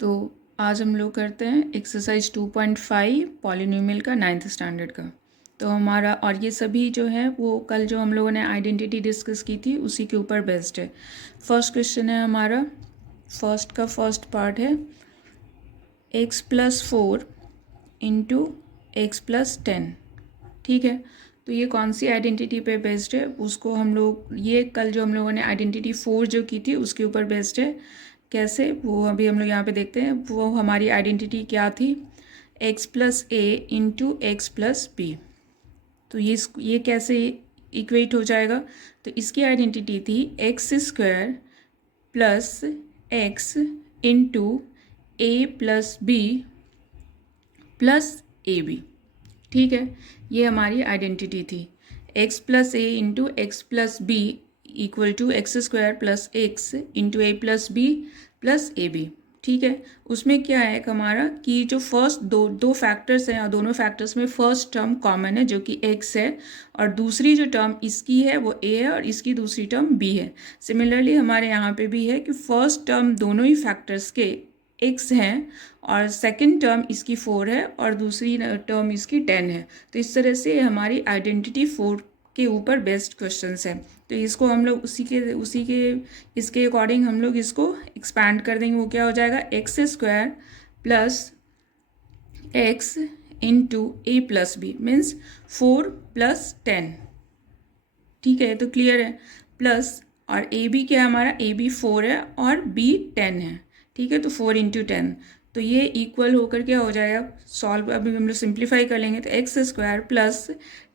तो आज हम लोग करते हैं एक्सरसाइज 2.5 पॉलिनोमियल का 9th स्टैंडर्ड का। तो हमारा और ये सभी जो है वो कल जो हम लोगों ने आइडेंटिटी डिस्कस की थी उसी के ऊपर बेस्ड है। फर्स्ट क्वेश्चन है हमारा, फर्स्ट का फर्स्ट पार्ट है x+4 इंटू x+10। ठीक है, तो ये कौन सी आइडेंटिटी पे बेस्ड है उसको हम लोग, ये कल जो हम लोगों ने आइडेंटिटी 4 जो की थी उसके ऊपर बेस्ड है। कैसे, वो अभी हम लोग यहाँ पे देखते हैं। वो हमारी आइडेंटिटी क्या थी, x+a इंटू x+b। तो ये कैसे इक्वेट हो जाएगा, तो इसकी आइडेंटिटी थी x² plus x into a+b plus ab। ठीक है, ये हमारी आइडेंटिटी थी। x+a into x+b equal to x² plus x into a+b plus ab। ठीक है, उसमें क्या है हमारा कि जो फर्स्ट दो फैक्टर्स हैं और दोनों फैक्टर्स में फर्स्ट टर्म कॉमन है जो कि x है, और दूसरी जो टर्म इसकी है वो a है और इसकी दूसरी टर्म b है। सिमिलरली हमारे यहाँ पे भी है कि फर्स्ट टर्म दोनों ही फैक्टर्स के x हैं और सेकंड टर्म इसकी 4 है और दूसरी टर्म इसकी 10 है। तो इस तरह से हमारी आइडेंटिटी 4 के ऊपर बेस्ड क्वेश्चंस है। तो इसको हम लोग इसके अकॉर्डिंग हम लोग इसको एक्सपैंड कर देंगे। वो क्या हो जाएगा, x² plus x into a+b means 4 + 10। ठीक है, तो क्लियर है। प्लस और ए बी क्या है हमारा, ए बी 4 है और बी 10 है। ठीक है, तो 4 इंटू 10, तो ये इक्वल होकर क्या हो जाएगा, सॉल्व अभी हम लोग सिंप्लीफाई कर लेंगे। तो x² प्लस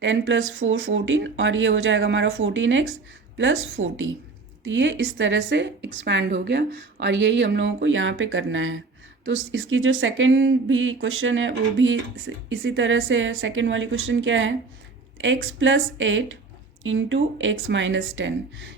10 + 4 14 और ये हो जाएगा हमारा 14x प्लस 40। तो ये इस तरह से एक्सपैंड हो गया और यही हम लोगों को यहाँ पे करना है। तो इसकी जो सेकंड भी क्वेश्चन है वो भी इसी तरह से है। सेकंड वाली क्वेश्चन क्या है, x+8 इंटू x-10।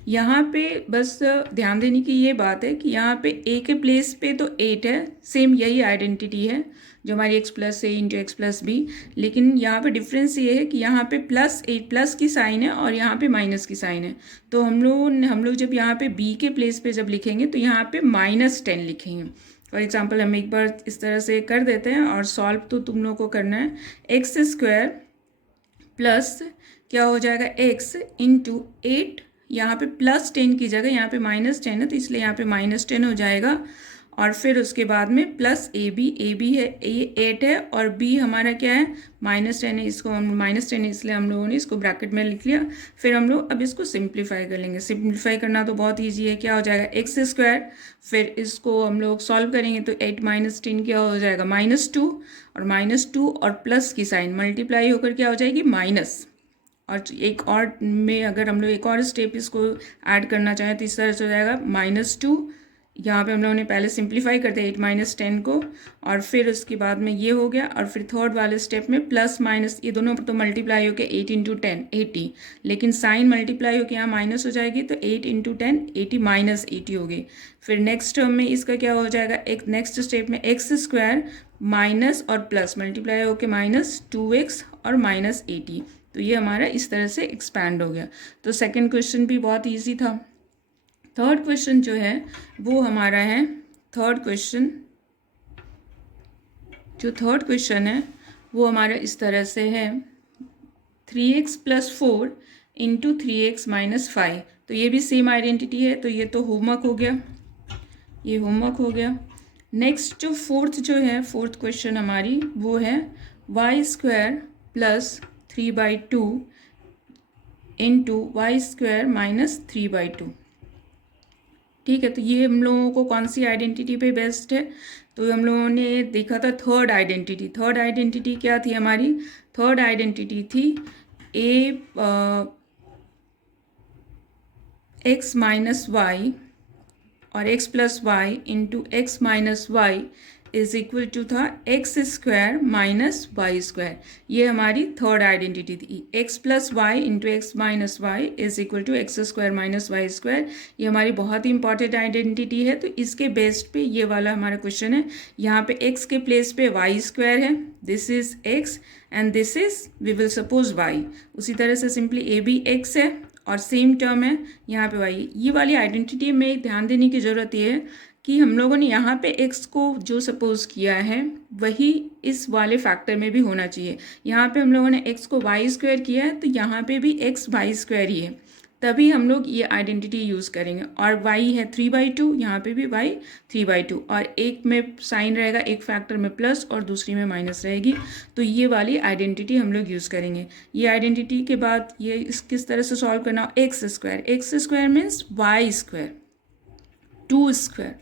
यहाँ पे बस ध्यान देने की ये बात है कि यहाँ पे a के प्लेस पे तो 8 है, सेम यही आइडेंटिटी है जो हमारी x+a इंटू x+b, लेकिन यहाँ पे डिफरेंस ये है कि यहाँ पे +8 प्लस की साइन है और यहाँ पे माइनस की साइन है। तो हम लोग जब यहाँ पे b के प्लेस पे जब लिखेंगे तो यहाँ पे -10 लिखेंगे। फॉर एग्जाम्पल हम एक बार इस तरह से कर देते हैं और सॉल्व तो तुम लोग को करना है। x² प्लस क्या हो जाएगा, x इंटू 8, यहाँ पे +10 की जगह यहाँ पे -10 है तो इसलिए यहाँ पे -10 हो जाएगा। और फिर उसके बाद में प्लस ए बी है, ए 8 है और b हमारा क्या है, -10 है। इसको हम -10 है इसलिए हम लोगों ने इसको ब्रैकेट में लिख लिया। फिर हम लोग अब इसको सिंप्लीफाई कर लेंगे। सिंप्लीफाई करना तो बहुत ईजी है। क्या हो जाएगा, x², फिर इसको हम लोग सॉल्व करेंगे तो 8 - 10 क्या हो जाएगा, -2, और -2 और प्लस की साइन मल्टीप्लाई होकर क्या हो जाएगी, माइनस। और एक और में अगर हम लोग एक और स्टेप इसको ऐड करना चाहें तो इस तरह से हो जाएगा -2। यहाँ पे हम लोगों ने पहले सिंप्लीफाई करते 8 - 10 को, और फिर उसके बाद में ये हो गया। और फिर थर्ड वाले स्टेप में प्लस माइनस ये दोनों तो मल्टीप्लाई होकर 8 इंटू 10 80, लेकिन साइन मल्टीप्लाई होकर यहाँ माइनस हो जाएगी तो 8 इंटू 10 80 -80 हो गई। फिर नेक्स्ट टर्म में इसका क्या हो जाएगा, एक नेक्स्ट स्टेप में x² माइनस और प्लस मल्टीप्लाई होकर -2x और -80। तो ये हमारा इस तरह से एक्सपैंड हो गया। तो सेकंड क्वेश्चन भी बहुत इजी था। थर्ड क्वेश्चन जो है वो हमारा है, थर्ड क्वेश्चन है वो हमारा इस तरह से है, 3x + 4 इंटू 3x - 5। तो ये भी सेम आइडेंटिटी है, तो ये तो होमवर्क हो गया, ये होमवर्क हो गया। नेक्स्ट जो फोर्थ क्वेश्चन हमारी वो है y² प्लस 3/2 इंटू y² - 3/2। ठीक है, तो ये हम लोगों को कौन सी आइडेंटिटी पे बेस्ड है, तो हम लोगों ने देखा था थर्ड आइडेंटिटी क्या थी हमारी, थर्ड आइडेंटिटी थी x - y और x + y into x - y is equal to था x² - y²। ये हमारी थर्ड आइडेंटिटी थी। x + y into x - y is equal to x² - y²। ये हमारी बहुत ही इंपॉर्टेंट आइडेंटिटी है। तो इसके बेस्ड पे ये वाला हमारा क्वेश्चन है। यहाँ पे x के प्लेस पे y² है, this is x and this is we will suppose y। उसी तरह से सिंपली a भी x है और सेम टर्म है यहाँ पे y। ये वाली आइडेंटिटी में ध्यान देने की ज़रूरत ये है कि हम लोगों ने यहाँ पे x को जो सपोज किया है वही इस वाले फैक्टर में भी होना चाहिए। यहाँ पे हम लोगों ने x को वाई स्क्वायर किया है तो यहाँ पे भी x वाई स्क्वायर ही है, तभी हम लोग ये आइडेंटिटी यूज़ करेंगे। और y है 3/2, यहाँ पे भी y 3/2, और एक में साइन रहेगा, एक फैक्टर में प्लस और दूसरी में माइनस रहेगी, तो ये वाली आइडेंटिटी हम लोग यूज़ करेंगे। ये आइडेंटिटी के बाद ये इस किस तरह से सॉल्व करना, x square means y square, 2 square,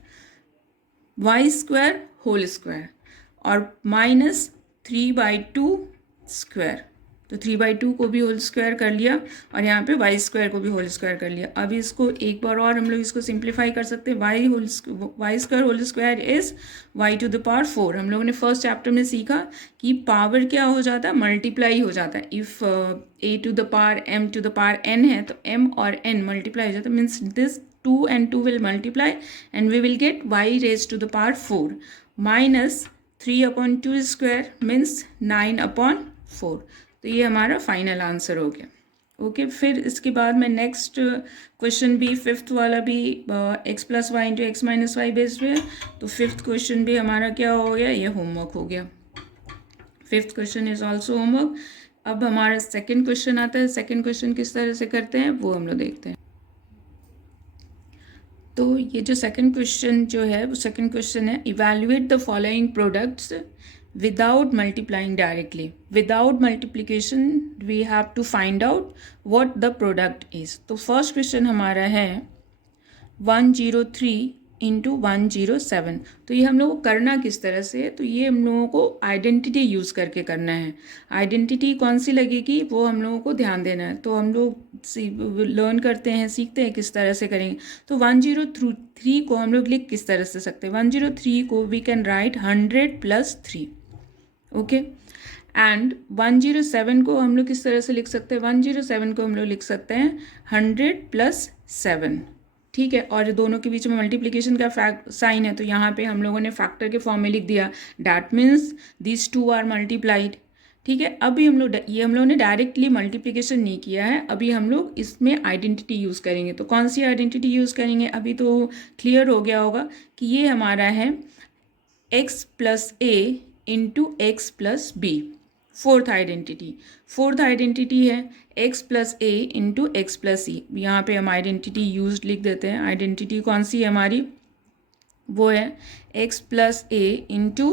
y square whole square, और माइनस 3/2 स्क्वायर, तो 3/2 को भी होल स्क्वायर कर लिया और यहाँ पे वाई स्क्वायर को भी होल स्क्वायर कर लिया। अब इसको एक बार और हम लोग इसको सिंप्लीफाई कर सकते हैं। Y square whole square is y⁴। हम लोगों ने फर्स्ट चैप्टर में सीखा कि पावर क्या हो जाता है, मल्टीप्लाई हो जाता है। इफ़ a⁴m⁴n है तो m और n मल्टीप्लाई हो जाता है, means this 2 and 2 will multiply and we will get y⁴ minus 3/2 square means 9/4। तो ये हमारा फाइनल आंसर हो गया। ओके, फिर इसके बाद में नेक्स्ट क्वेश्चन भी, फिफ्थ वाला भी x + y × x - y based है, तो फिफ्थ क्वेश्चन भी हमारा क्या हो गया, ये होमवर्क हो गया। Fifth question is also homework. अब हमारा सेकेंड क्वेश्चन आता है। सेकेंड क्वेश्चन किस तरह से करते हैं वो हम लोग देखते हैं। तो ये जो सेकंड क्वेश्चन जो है वो सेकंड क्वेश्चन है, evaluate the following products without multiplying directly. Without multiplication we have to find out what the product is. तो फर्स्ट क्वेश्चन हमारा है 103 × 107। तो ये हम लोगों को करना किस तरह से है, तो ये हम लोगों को आइडेंटिटी यूज़ करके करना है। आइडेंटिटी कौन सी लगेगी वो हम लोगों को ध्यान देना है। तो हम लोग लर्न करते हैं, सीखते हैं किस तरह से करेंगे। तो 103 को हम लोग लिख किस तरह से सकते हैं, 103 को we can write 100 + 3। Okay, and 107 को हम लोग किस तरह से लिख सकते हैं, 107 को हम लोग लिख सकते हैं 100 + 7। ठीक है, और दोनों के बीच में मल्टीप्लिकेशन का साइन है तो यहाँ पे हम लोगों ने फैक्टर के फॉर्म में लिख दिया, that means this 2 are multiplied. ठीक है, अभी हम लोग ने डायरेक्टली मल्टीप्लिकेशन नहीं किया है, अभी हम लोग इसमें आइडेंटिटी यूज़ करेंगे। तो कौन सी आइडेंटिटी यूज़ करेंगे, अभी तो क्लियर हो गया होगा कि ये हमारा है x + a × x + b। Fourth identity है x + a × x + c। यहाँ पे हम आइडेंटिटी यूज लिख देते हैं। आइडेंटिटी कौन सी है हमारी, वो है x + a ×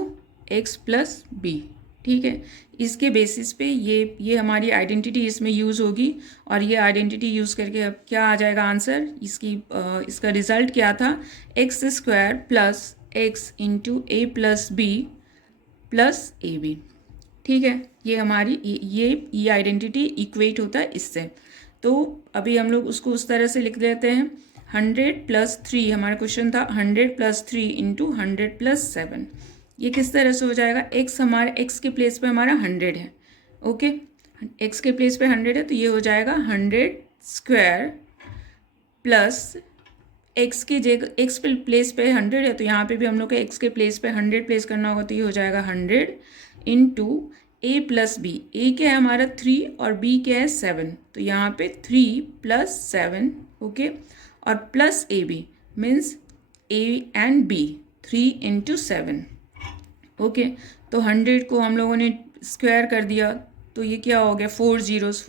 x + b। ठीक है, इसके बेसिस पे ये हमारी आइडेंटिटी इसमें यूज़ होगी, और ये आइडेंटिटी यूज़ करके अब क्या आ जाएगा आंसर, इसका रिजल्ट क्या था, x² + x × a + b + ab। ठीक है, ये हमारी ये आइडेंटिटी इक्वेट होता है इससे। तो अभी हम लोग उसको उस तरह से लिख देते हैं, 100 + 3 हमारा क्वेश्चन था, 100 + 3 × 100 + 7। ये किस तरह से हो जाएगा, x के प्लेस पे हमारा 100 है। ओके, x के प्लेस पे 100 है तो ये हो जाएगा 100² + x के जगह x पे प्लेस पे 100 है तो यहाँ पे भी हम लोग को x के प्लेस पे 100 प्लेस करना होगा, तो ये हो जाएगा 100 × a + b। a क्या है हमारा 3 और b क्या है 7, तो यहाँ पे 3 + 7। ओके, और plus ab means a and b, 3 × 7। Okay, तो 100 को हम लोगों ने स्क्वायर कर दिया तो ये क्या हो गया, 4 zeros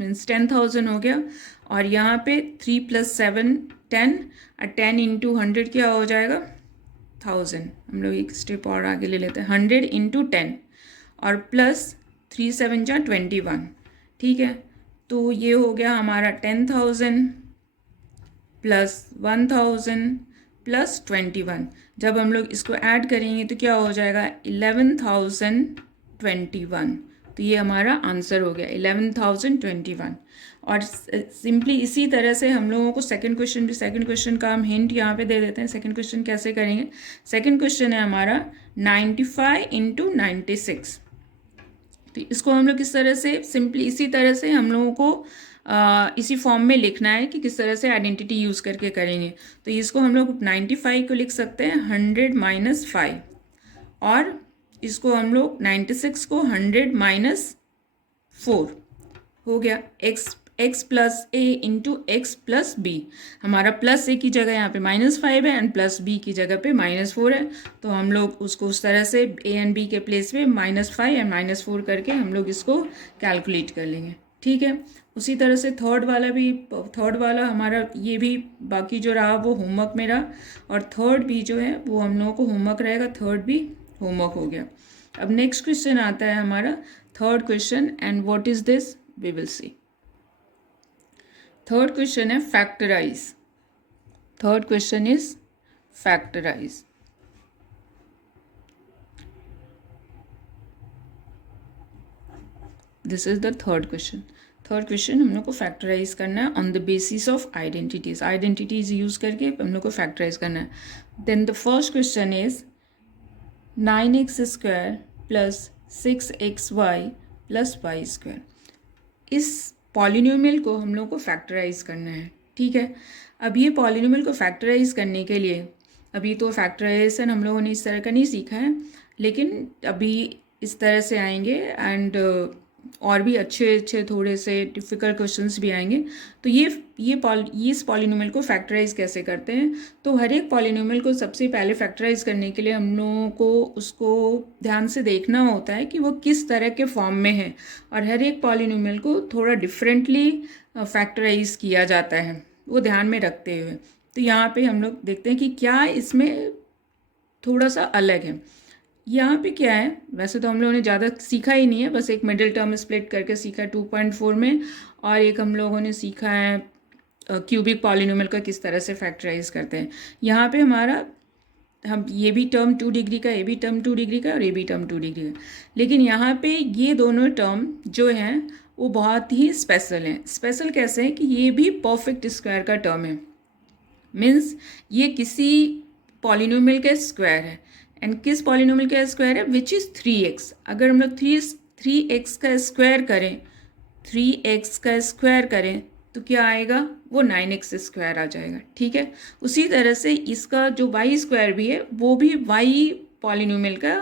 मीन्स 10,000 हो गया। और यहाँ पे 3 + 7 10, और 10 × 100 क्या हो जाएगा 1000। हम लोग एक स्टेप और आगे ले लेते हैं, 100 × 10 और प्लस 3 × 7 = 21। ठीक है, तो ये हो गया हमारा 10,000 + 1000 + 21। जब हम लोग इसको ऐड करेंगे तो क्या हो जाएगा 11,021। तो ये हमारा आंसर हो गया 11,021। और सिंपली इसी तरह से हम लोगों को सेकंड क्वेश्चन का हम हिंट यहाँ पे दे देते हैं। सेकंड क्वेश्चन कैसे करेंगे, सेकंड क्वेश्चन है हमारा 95 × 96। तो इसको हम लोग किस तरह से, सिंपली इसी तरह से हम लोगों को इसी फॉर्म में लिखना है कि किस तरह से आइडेंटिटी यूज़ करके करेंगे। तो इसको हम लोग 95 को लिख सकते हैं 100 - 5, और इसको हम लोग 96 को 100 - 4 हो गया। एक्स प्लस ए इंटू एक्स प्लस बी। हमारा प्लस ए की जगह यहाँ पे -5 है एंड प्लस बी की जगह पे -4 है, तो हम लोग उसको उस तरह से ए एंड बी के प्लेस पे -5 एंड -4 करके हम लोग इसको कैलकुलेट कर लेंगे। ठीक है, उसी तरह से थर्ड वाला हमारा ये भी बाकी जो रहा वो होमवर्क में रहा, और थर्ड भी जो है वो हम लोगों को होमवर्क रहेगा, थर्ड भी होमवर्क हो गया। अब नेक्स्ट क्वेश्चन आता है हमारा third question, and what is this we will see. Third question है factorise. Third question is factorise. This is the third question. Third question हम लोग को फैक्टराइज करना है on the basis of identities. Identities use करके हम लोग को फैक्टराइज करना है। Then the first question is 9x² plus 6xy plus Y square. इस पॉलिनोमियल को हम लोग को फैक्टराइज करना है। ठीक है, अब ये पॉलिनोमियल को फैक्टराइज करने के लिए, अभी तो फैक्टराइजेशन हम लोगों ने इस तरह का नहीं सीखा है, लेकिन अभी इस तरह से आएंगे एंड और भी अच्छे थोड़े से डिफ़िकल्ट क्वेश्चंस भी आएंगे। तो इस पॉलिनोमियल को फैक्टराइज कैसे करते हैं, तो हर एक पॉलिनोमियल को सबसे पहले फैक्टराइज करने के लिए हम लोगों को उसको ध्यान से देखना होता है कि वो किस तरह के फॉर्म में है, और हर एक पॉलिनोमियल को थोड़ा डिफरेंटली फैक्टराइज किया जाता है, वो ध्यान में रखते हुए। तो यहाँ पे हम लोग देखते हैं कि क्या इसमें थोड़ा सा अलग है। यहाँ पे क्या है, वैसे तो हम लोगों ने ज़्यादा सीखा ही नहीं है, बस एक मिडिल टर्म स्प्लिट करके सीखा है 2.4 में, और एक हम लोगों ने सीखा है क्यूबिक पॉलिनोमियल का किस तरह से फैक्टराइज करते हैं। यहाँ पे हमारा हम ये भी टर्म 2 डिग्री का, ये भी टर्म 2 डिग्री का, और ये भी टर्म 2 डिग्री का, लेकिन यहाँ पे ये दोनों टर्म जो हैं वो बहुत ही स्पेशल हैं। स्पेशल कैसे है कि ये भी परफेक्ट स्क्वायर का टर्म है, मीन्स ये किसी पॉलिनोमियल का स्क्वायर है, एंड किस पॉलिनोमियल का स्क्वायर है, विच इज़ 3x। अगर हम लोग 3x का स्क्वायर करें, 3x का स्क्वायर करें तो क्या आएगा, वो 9x स्क्वायर आ जाएगा। ठीक है, उसी तरह से इसका जो y स्क्वायर भी है वो भी y पॉलिनोमियल का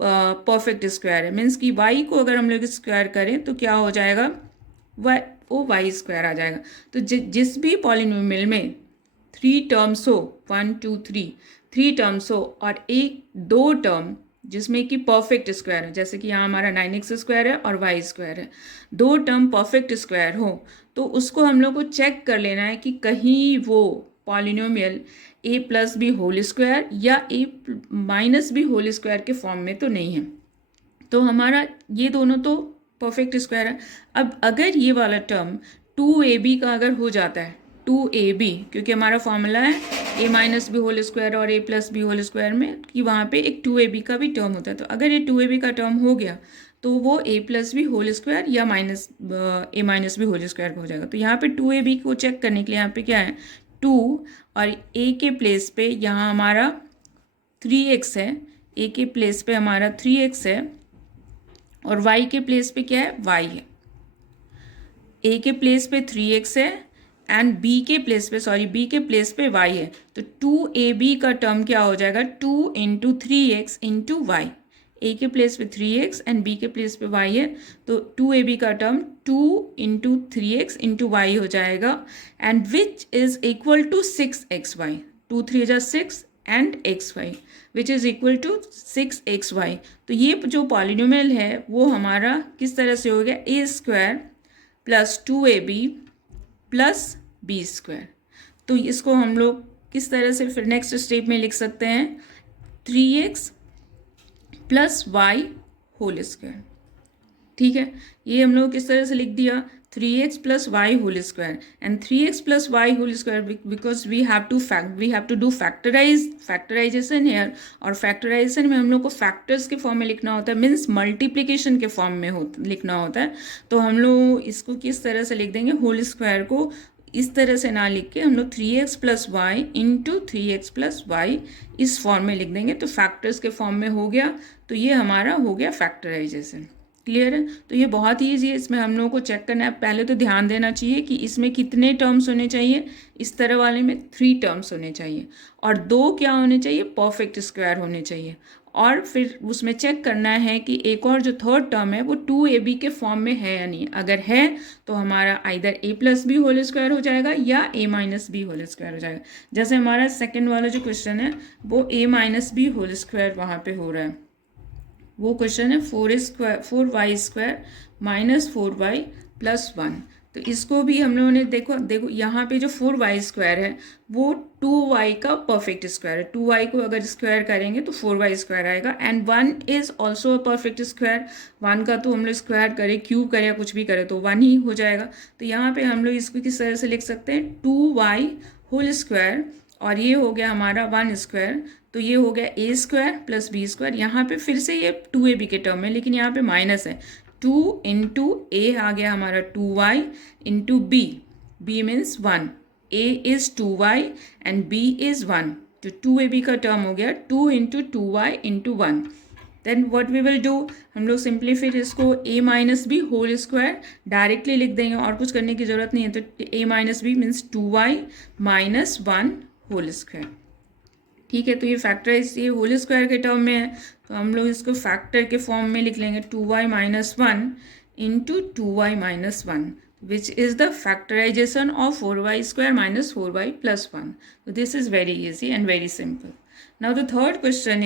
परफेक्ट स्क्वायर है, मीन्स कि y को अगर हम लोग स्क्वायर करें तो क्या हो जाएगा, वो y स्क्वायर आ जाएगा। तो जिस भी पॉलिनोमियल में 3 टर्म्स हो, 1 2 3 टर्म्स हो, और एक 2 टर्म जिसमें कि परफेक्ट स्क्वायर है, जैसे कि यहाँ हमारा 9x स्क्वायर है और वाई स्क्वायर है, 2 टर्म परफेक्ट स्क्वायर हो, तो उसको हम लोग को चेक कर लेना है कि कहीं वो polynomial a plus b whole square या a minus B whole square के फॉर्म में तो नहीं है। तो हमारा ये दोनों तो परफेक्ट स्क्वायर है। अब अगर ये वाला टर्म 2ab का अगर हो जाता है, 2ab, क्योंकि हमारा फॉर्मूला है a minus B whole square और a plus b whole square में कि वहाँ पे एक 2ab का भी टर्म होता है, तो अगर ये 2ab का टर्म हो गया तो वो a plus b whole square या a minus B whole square का हो जाएगा। तो यहाँ पे 2ab को चेक करने के लिए यहाँ पे क्या है, 2, और a के प्लेस पे यहाँ हमारा 3x है, a के प्लेस पे हमारा 3x है, और y के प्लेस पे क्या है, y है। a के प्लेस पे 3x है एंड b के प्लेस पे y है, तो 2ab का टर्म क्या हो जाएगा, 2 into 3x into y. a के प्लेस पे 3x एंड b के प्लेस पे y है, तो 2ab का term 2 into 3x into y हो जाएगा, and which is equal to 6xy। 2 3 जा 6 and xy which is equal to 6xy। तो ये जो पॉलिनोमियल है वो हमारा किस तरह से हो गया, a square plus 2ab plus B square. तो इसको हम लोग किस तरह से फिर नेक्स्ट स्टेप में लिख सकते हैं, 3x plus y whole square. ठीक है, ये हम लोग किस तरह से लिख दिया, 3x plus y whole square, and 3x plus y whole square because we have to do factorization here, और फैक्टराइजेशन में हम लोग को फैक्टर्स के फॉर्म में लिखना होता है, मीन्स मल्टीप्लिकेशन के फॉर्म में लिखना होता है। तो हम लोग इसको किस तरह से लिख देंगे, होल स्क्वायर को इस तरह से ना लिख के हम लोग 3x plus y into 3x plus y इस फॉर्म में लिख देंगे, तो फैक्टर्स के फॉर्म में हो गया। तो ये हमारा हो गया फैक्टराइजेशन। क्लियर है? तो ये बहुत ही ईजी है, इसमें हम लोगों को चेक करना है। पहले तो ध्यान देना चाहिए कि इसमें कितने टर्म्स होने चाहिए, इस तरह वाले में 3 टर्म्स होने चाहिए, और 2 क्या होने चाहिए, परफेक्ट स्क्वायर होने चाहिए। और फिर उसमें चेक करना है कि एक और जो थर्ड टर्म है वो 2ab के फॉर्म में है या नहीं। अगर है तो हमारा either a plus b whole square हो जाएगा या a minus B whole square हो जाएगा। जैसे हमारा सेकेंड वाला जो क्वेश्चन है वो a minus B whole square वहाँ पे हो रहा है। वो क्वेश्चन है 4y² माइनस 4y प्लस 1। तो इसको भी हम लोगों ने देखो यहाँ पे जो 4y² है वो 2y का परफेक्ट स्क्वायर है। 2y को अगर स्क्वायर करेंगे तो 4y² आएगा, and 1 is also a perfect square. 1 का तो हम लोग स्क्वायर करें, क्यूब करें या कुछ भी करें तो 1 ही हो जाएगा। तो यहाँ पे हम लोग इसको किस तरह से लिख सकते हैं, 2y होल स्क्वायर, और ये हो गया हमारा 1 स्क्वायर, तो ये हो गया a² प्लस b²। यहाँ पे फिर से ये 2ab के टर्म है, लेकिन यहाँ पे माइनस है। 2 इंटू a आ गया हमारा 2y into b means 1, a is 2y and b is 1, तो 2ab का टर्म हो गया 2 into 2y into 1। Then what we will do, हम लोग सिंपली फिर इसको a minus B whole square directly लिख देंगे, और कुछ करने की ज़रूरत नहीं है। तो a minus b means 2y minus 1 whole square. ठीक है, तो ये फैक्टराइज ये होल स्क्वायर के टर्म में है, तो हम लोग इसको फैक्टर के फॉर्म में लिख लेंगे 2y minus 1 into 2y minus 1, which is the factorization of 4y² minus 4y plus 1। तो this is very easy and very simple. Now the third question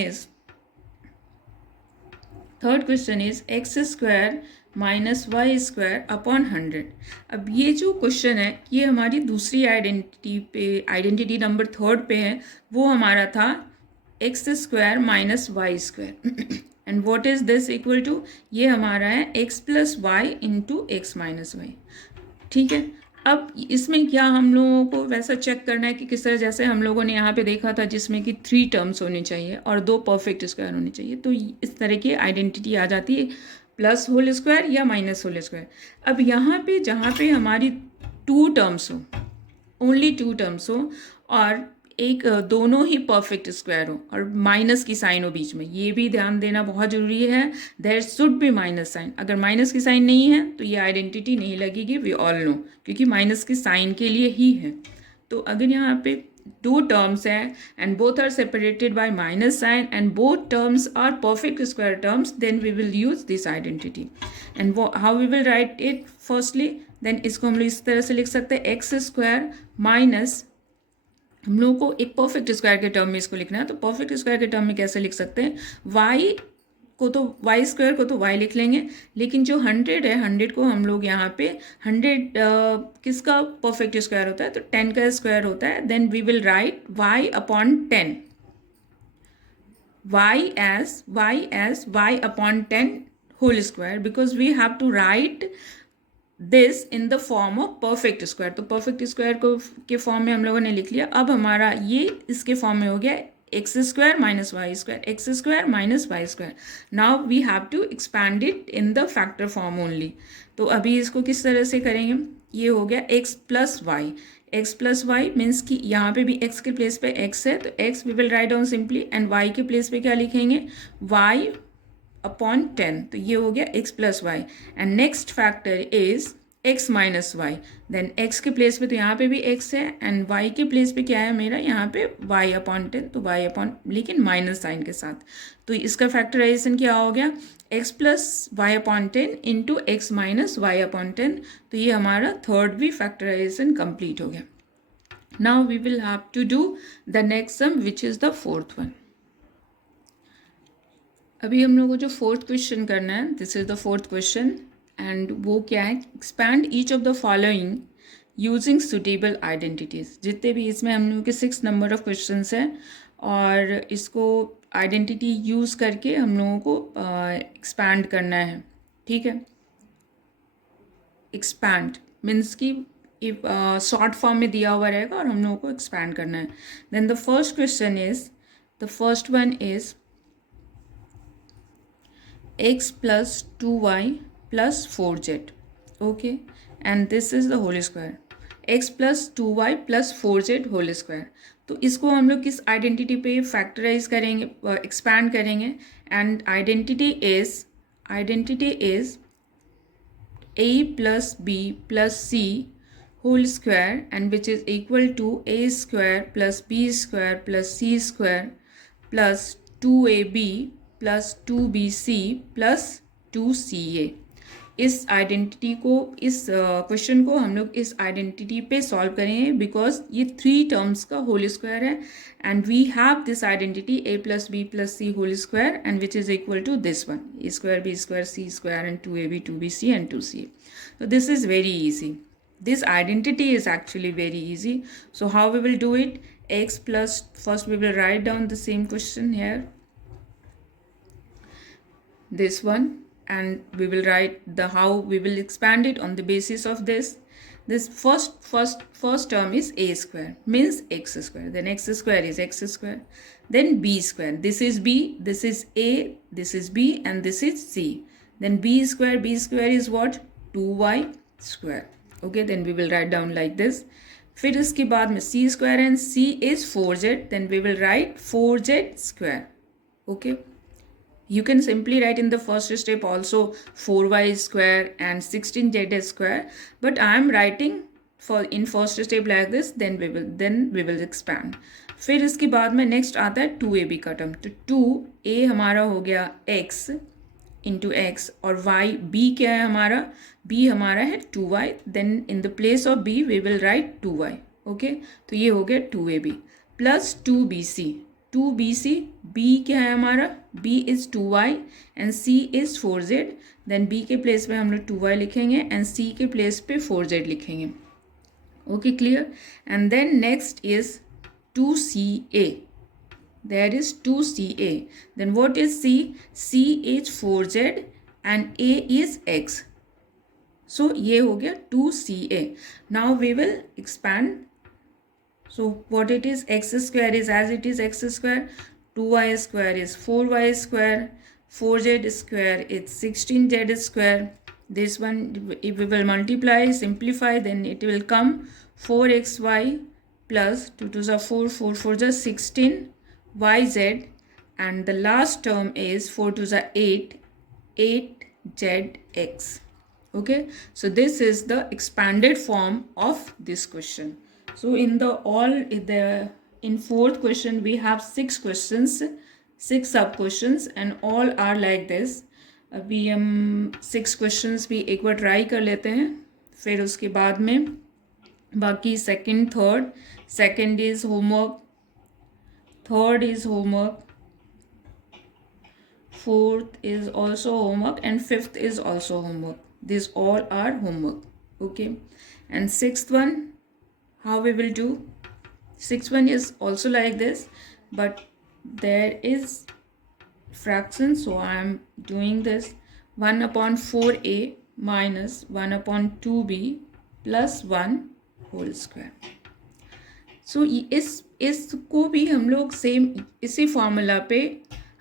is x² minus y² upon 100। अब ये जो question है ये हमारी दूसरी identity number 3 पे है। वो हमारा था x² minus y² and what is this equal to, ये हमारा है x plus y into x minus y. ठीक है, अब इसमें क्या हम लोगों को वैसा चेक करना है कि किस तरह, जैसे हम लोगों ने यहाँ पे देखा था जिसमें कि 3 टर्म्स होने चाहिए और 2 परफेक्ट स्क्वायर होने चाहिए, तो इस तरह की आइडेंटिटी आ जाती है, प्लस होल स्क्वायर या माइनस होल स्क्वायर। अब यहाँ पे जहाँ पे हमारी 2 टर्म्स हो, ओनली 2 टर्म्स हो, और एक दोनों ही परफेक्ट स्क्वायर हो और माइनस की साइन हो बीच में, ये भी ध्यान देना बहुत ज़रूरी है। There should be minus sign. अगर माइनस की साइन नहीं है तो ये आइडेंटिटी नहीं लगेगी, वी ऑल नो, क्योंकि माइनस की साइन के लिए ही है। तो अगर यहाँ पे 2 टर्म्स हैं and both are separated by minus sign and both terms are perfect square terms, then we will use this identity. And how we will write it, firstly then इसको हम लोग इस तरह से लिख सकते हैं x² माइनस, हम लोगों को एक परफेक्ट स्क्वायर के टर्म में इसको लिखना है, तो परफेक्ट स्क्वायर के टर्म में कैसे लिख सकते हैं, y स्क्वायर को तो y लिख लेंगे, लेकिन जो 100 है 100 को हम लोग यहाँ पे 100 किसका परफेक्ट स्क्वायर होता है, तो 10 का स्क्वायर होता है। Then we will write y upon 10, y as y upon 10 whole square, because we have to write this in the form of perfect square. तो परफेक्ट स्क्वायर को के फॉर्म में हम लोगों ने लिख लिया। अब हमारा ये इसके फॉर्म में हो गया x² minus y², x² minus y²। Now we have to expand it in the factor form only. तो अभी इसको किस तरह से करेंगे, ये हो गया x plus y, x plus y means कि यहाँ पे भी x के प्लेस पे x है, तो x we will write down simply, and y के प्लेस पे क्या लिखेंगे, y अपॉन 10, तो ये हो गया x plus y. And next factor is x minus y, then x के प्लेस पे तो यहाँ पे भी x है, एंड y के प्लेस पे क्या है मेरा, यहाँ पे y अपॉन 10, तो y अपॉन, लेकिन माइनस साइन के साथ। तो इसका फैक्टराइजेशन क्या हो गया, x plus y upon 10 into x minus y upon 10। तो ये हमारा थर्ड भी फैक्टराइजेशन कंप्लीट हो गया। Now we will have to do the next sum which is the fourth one. अभी हम लोग को जो फोर्थ क्वेश्चन करना है, this is the fourth question, and वो क्या है, expand each of the following using suitable identities. जितने भी इसमें हम लोग के 6 नंबर ऑफ क्वेश्चन हैं, और इसको आइडेंटिटी यूज़ करके हम लोगों को एक्सपैंड करना है। ठीक है, एक्सपैंड मीन्स कि शॉर्ट फॉर्म में दिया हुआ रहेगा और हम लोगों को एक्सपैंड करना है। Then the first question is, the first one is x plus 2y plus 4z, okay, and this is the whole square, x plus 2y plus 4z whole square। तो इसको हम लोग किस आइडेंटिटी पे फैक्टराइज करेंगे, expand करेंगे, and identity is identity is a plus b plus c whole square, and which is equal to a square plus b square plus c square plus 2ab plus 2bc plus 2ca. इस identity को, इस question को हम लोग इस identity पे solve करेंगे because ये 3 टर्म्स का होल स्क्वायर है and we have this identity a plus B plus C whole square and which is equal to this one, a square b square c square and 2ab 2bc and 2ca. So this is very easy. This identity is actually very easy. So how we will do it? X plus, first we will write down the same question here, this one, and we will write the how we will expand it on the basis of this. This first term is a square, means x square, then x square is x square, then b square, this is b, this is a, this is b, and this is c. Then b square is what? 2y square. Okay, then we will write down like this. फिर इसके बाद में c square and c is 4z, then we will write 4z square. Okay, you can simply write in the first step also 4y square and 16z square, but I am writing for in first step like this, then we will expand. फिर इसके बाद में next आता है 2ab का term, तो 2a हमारा हो गया x इंटू एक्स और y b क्या है हमारा, b हमारा है 2y, then in the place of b we will write 2y. Okay, तो ये हो गया 2ab प्लस 2bc, b क्या है हमारा, b is 2y and c is 4z, then b के प्लेस पे हम लोग 2y लिखेंगे एंड c के प्लेस पे 4z लिखेंगे. Okay, clear. And then next is 2ca. There is 2ca. Then what is c? c is 4z and a is x. So ये हो गया 2ca. Now we will expand. So what it is? X square is as it is x square. 2y square is 4y square. 4z square is 16z square. This one, if we will multiply, simplify, then it will come 4xy plus 2 to the 4, 4 4 the 16 yz, and the last term is 4 to the 8, 8zx. Okay, so this is the expanded form of this question. So in fourth question we have 6 questions, 6 sub questions, and all are like this. अभी हम 6 questions भी एक बार try कर लेते हैं, फिर उसके बाद में बाकी second is homework, third is homework, fourth is also homework, and fifth is also homework. These all are homework. Okay, and sixth one, how we will do? Sixth one is also like this, but there is fraction, so I am doing this 1 upon 4a minus 1 upon 2b plus 1 whole square. सो इसको भी हम लोग same इसी formula पे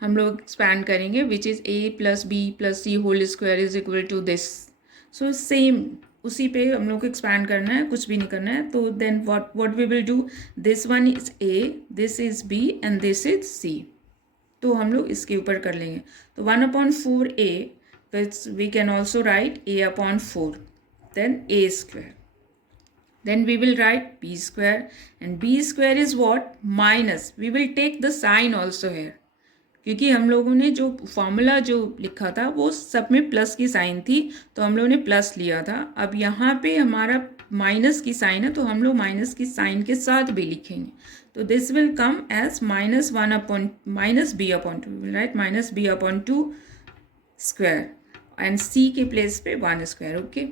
हम लोग expand करेंगे, which is a plus B plus C whole square is equal to this. So same उसी पे हम लोग को एक्सपैंड करना है, कुछ भी नहीं करना है. तो then what we will do, this one is a, this is b and this is c. तो हम लोग इसके ऊपर कर लेंगे. तो 1 upon 4a, which we can also write a upon 4, then a square. Then we will write b square, and b square is what? Minus. We will take the sign also here, क्योंकि हम लोगों ने जो formula जो लिखा था वो सब में प्लस की साइन थी, तो हम लोगों ने प्लस लिया था. अब यहाँ पे हमारा माइनस की साइन है, तो हम लोग माइनस की साइन के साथ भी लिखेंगे. तो this will come as -1 upon -b upon 2. Will write -b upon 2 square and c के प्लेस पे 1 स्क्वायर. ओके,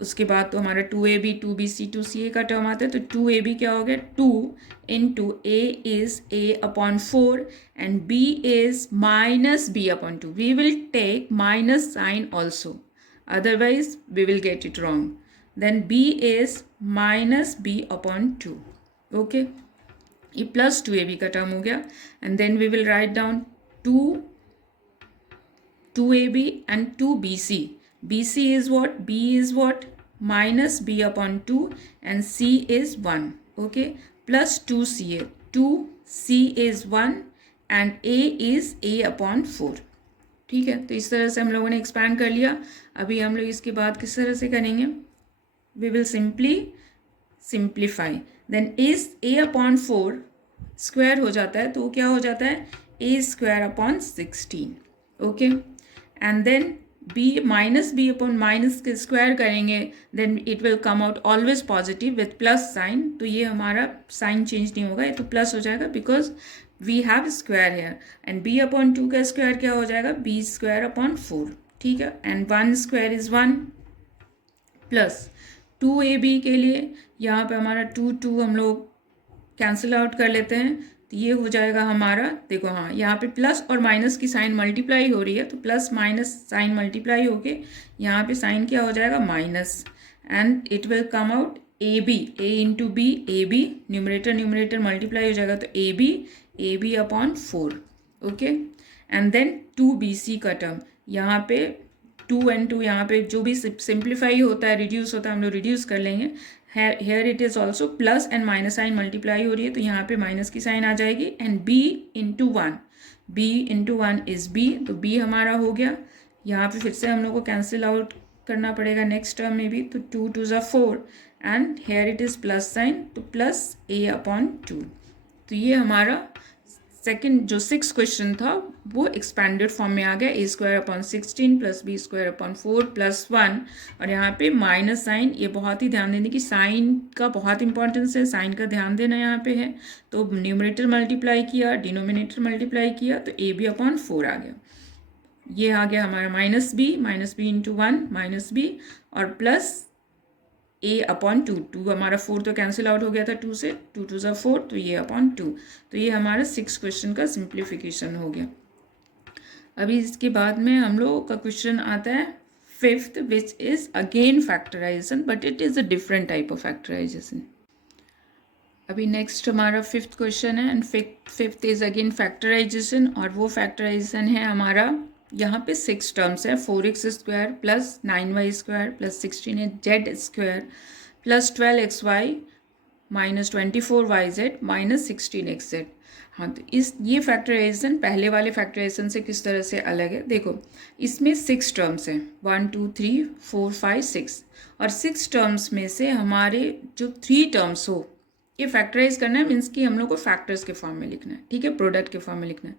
उसके बाद तो हमारा 2ab 2bc 2ca का टर्म आता है. तो 2ab क्या हो गया, 2 into a is a upon 4 and b is -b upon 2. We will take minus sign also, otherwise we will get it wrong. Then b is -b upon 2. Okay, ये plus 2ab का term हो गया. And then we will write down 2ab and 2bc. bc is what? b is what? minus b upon 2 and c is 1. Okay, plus 2ca. 2c is 1 and a is a upon 4. ठीक है, तो इस तरह से हम लोगों ने expand कर लिया। अभी हम लोग इसके बाद किस तरह से करेंगे, we will simplify. Then is A upon 4 square हो जाता है तो वो क्या हो जाता है, A square upon 16। Okay, and then B upon minus के स्क्वायर करेंगे, then it will come out always positive with plus sign. तो ये हमारा साइन चेंज नहीं होगा, ये तो प्लस हो जाएगा because we have square here. And b upon 2 का स्क्वायर क्या हो जाएगा, बी स्क्वायर अपॉन 4। ठीक है, and 1 square is 1 plus 2ab के लिए यहाँ पे हमारा 2 हम लोग कैंसिल आउट कर लेते हैं, तो ये हो जाएगा हमारा, देखो हाँ यहाँ पे प्लस और माइनस की साइन मल्टीप्लाई हो रही है, तो प्लस माइनस साइन मल्टीप्लाई होके यहाँ पे साइन क्या हो जाएगा, minus. And it will come out a b, a into b, a b numerator multiply हो जाएगा, तो a b upon 4। Okay, and then 2bc का टर्म, यहाँ पे 2 and 2 यहाँ पे जो भी सिंप्लीफाई होता है, रिड्यूस होता है, हम लोग रिड्यूस कर लेंगे। Here it is also plus and minus sign multiply हो रही है, तो यहाँ पे माइनस की साइन आ जाएगी। And b into 1 is b, तो b हमारा हो गया। यहाँ पे फिर से हम लोग को कैंसिल आउट करना पड़ेगा नेक्स्ट टर्म में भी, तो 2 2 ज़ा 4 and here it is plus sign, तो प्लस a अपॉन 2। तो ये हमारा सेकेंड जो 6 क्वेश्चन था वो एक्सपैंडेड फॉर्म में आ गया, A square upon 16 plus B square upon 4 plus 1। और यहाँ पे माइनस साइन, ये बहुत ही ध्यान देने की, साइन का बहुत इंपॉर्टेंस है, साइन का ध्यान देना यहाँ पे है। तो न्यूमरेटर मल्टीप्लाई किया, डिनोमिनेटर मल्टीप्लाई किया, तो ए बी अपॉन 4 आ गया। ये आ गया हमारा minus b into 1 minus b और प्लस ए अपॉन 2 हमारा 4 तो कैंसिल आउट हो गया था 2 से, 2 2 ज़ा 4, तो ये अपॉन 2। तो ये हमारा 6 क्वेश्चन का सिंप्लीफिकेशन हो गया। अभी इसके बाद में हम लोग का क्वेश्चन आता है 5th, which is again factorization, but it is a different type of factorization. अभी नेक्स्ट हमारा 5th क्वेश्चन है, and 5th is again factorisation, और वो फैक्टराइजेशन है हमारा, यहाँ पे 6 टर्म्स है, 4x square plus 9y square plus 16z square plus 12xy minus 24yz minus 16xz। हाँ, तो ये फैक्टराइजेशन पहले वाले फैक्टराइजेशन से किस तरह से अलग है, देखो इसमें 6 टर्म्स हैं, 1 2 3 4 5 6, और 6 टर्म्स में से हमारे जो 3 टर्म्स हो, ये फैक्टराइज करना है, मीन्स कि हम लोग को फैक्टर्स के फॉर्म में लिखना है, ठीक है, प्रोडक्ट के फॉर्म में लिखना है।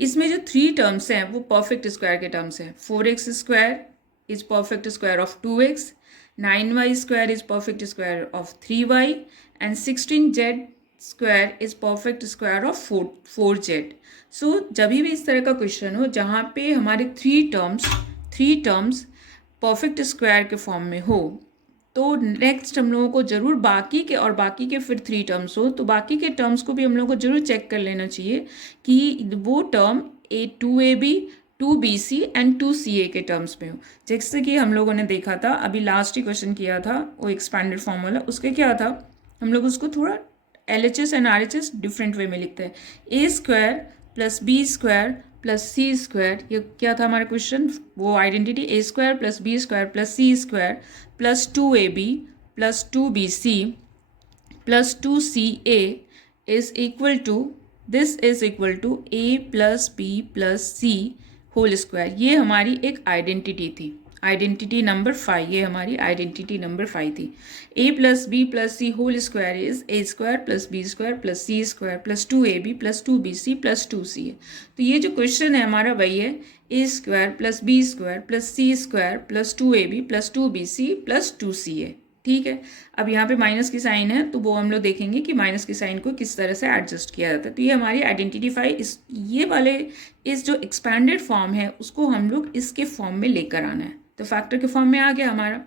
इसमें जो 3 टर्म्स हैं वो परफेक्ट स्क्वायर के टर्म्स हैं। 4x square is perfect square of 2x, 9y square is perfect square of 3y and 16z square is perfect square of 4z। सो जब भी इस तरह का क्वेश्चन हो जहाँ पे हमारे 3 टर्म्स परफेक्ट स्क्वायर के फॉर्म में हो, तो नेक्स्ट हम लोगों को जरूर बाकी के फिर 3 टर्म्स हो, तो बाकी के टर्म्स को भी हम लोगों को जरूर चेक कर लेना चाहिए कि वो term 2ab 2bc and 2ca के टर्म्स में हो। जैसे कि हम लोगों ने देखा था, अभी लास्ट ही क्वेश्चन किया था वो एक्सपैंडेड फॉर्म वाला, उसके क्या था, हम लोग उसको थोड़ा LHS and RHS different way में लिखते हैं। A square plus B square plus C square, ये क्या था हमारा क्वेश्चन, वो identity, A square plus B square plus C square plus 2ab plus 2bc plus 2ca is equal to, this is equal to a plus B plus C whole square. ये हमारी एक identity थी, identity number 5, ये हमारी identity number 5 थी। a plus B plus C whole square is a square plus B square plus C square plus 2ab plus 2bc plus 2ca। तो ये जो क्वेश्चन है हमारा वही है, a square plus B square plus C square plus 2ab plus 2bc plus 2ca। ठीक है, अब यहाँ पे माइनस की साइन है, तो वो हम लोग देखेंगे कि माइनस की साइन को किस तरह से एडजस्ट किया जाता है। तो ये हमारी आइडेंटिटी 5, ये वाले इस जो एक्सपैंडेड फॉर्म है उसको हम लोग इसके फॉर्म में लेकर आना है, तो फैक्टर के फॉर्म में आ गया हमारा।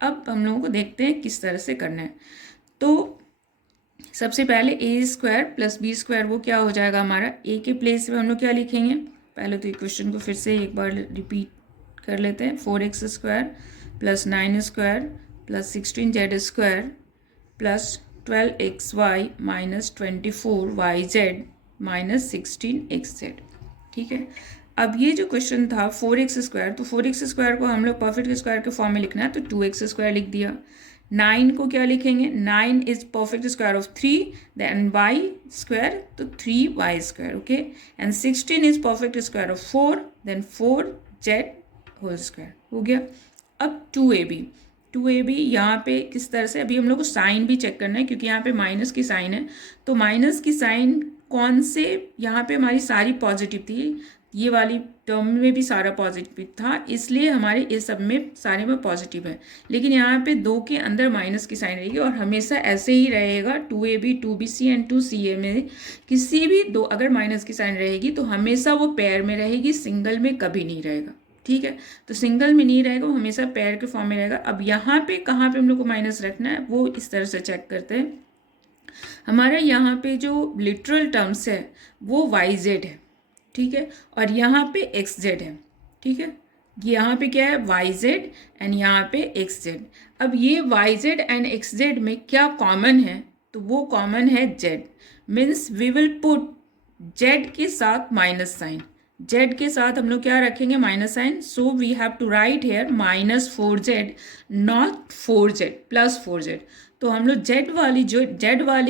अब हम लोगों को देखते हैं किस तरह से करना है। तो सबसे पहले ए स्क्वायर प्लस बी स्क्वायर वो क्या हो जाएगा हमारा, ए के प्लेस में हम लोग क्या लिखेंगे, पहले तो क्वेश्चन को फिर से एक बार रिपीट कर लेते हैं। 4x square plus 9 square plus 16z square plus 12xy minus 24yz minus 16xz। ठीक है, अब ये जो क्वेश्चन था 4x स्क्वायर, तो 4x स्क्वायर को हम लोग परफेक्ट स्क्वायर के फॉर्म में लिखना है, तो 2x स्क्वायर लिख दिया। 9 को क्या लिखेंगे, 9 is perfect square of 3, then y square, तो 3y square, okay. And 16 is perfect square of 4, then 4z whole square, हो गया। अब 2ab यहाँ पे किस तरह से, अभी हम लोग को साइन भी चेक करना है क्योंकि यहाँ पे माइनस की साइन है, तो माइनस की साइन कौन से, यहाँ पे हमारी सारी पॉजिटिव थी, ये वाली टर्म में भी सारा पॉजिटिव था, इसलिए हमारे इस सब में सारे में पॉजिटिव है। लेकिन यहाँ पे 2 के अंदर माइनस की साइन रहेगी और हमेशा ऐसे ही रहेगा। 2ab 2bc एंड 2ca में किसी भी दो अगर माइनस की साइन रहेगी तो हमेशा वो पेयर में रहेगी, सिंगल में कभी नहीं रहेगा, ठीक है। तो सिंगल में नहीं रहेगा, वो हमेशा पेयर के फॉर्म में रहेगा। अब यहाँ पे कहाँ पे हम लोग को माइनस रखना है वो इस तरह से चेक करते हैं। हमारा यहाँ पे जो लिटरल टर्म्स है वो yz है, ठीक है, और यहाँ पे xz है, ठीक है। यहाँ पे क्या है, yz एंड यहाँ पे xz। अब ये yz एंड xz में क्या कॉमन है, तो वो कॉमन है z, means we will put z के साथ माइनस साइन, z के साथ हम लोग क्या रखेंगे, minus sign. So we have to write here -4z not 4z plus 4z। तो हम लोग z वाली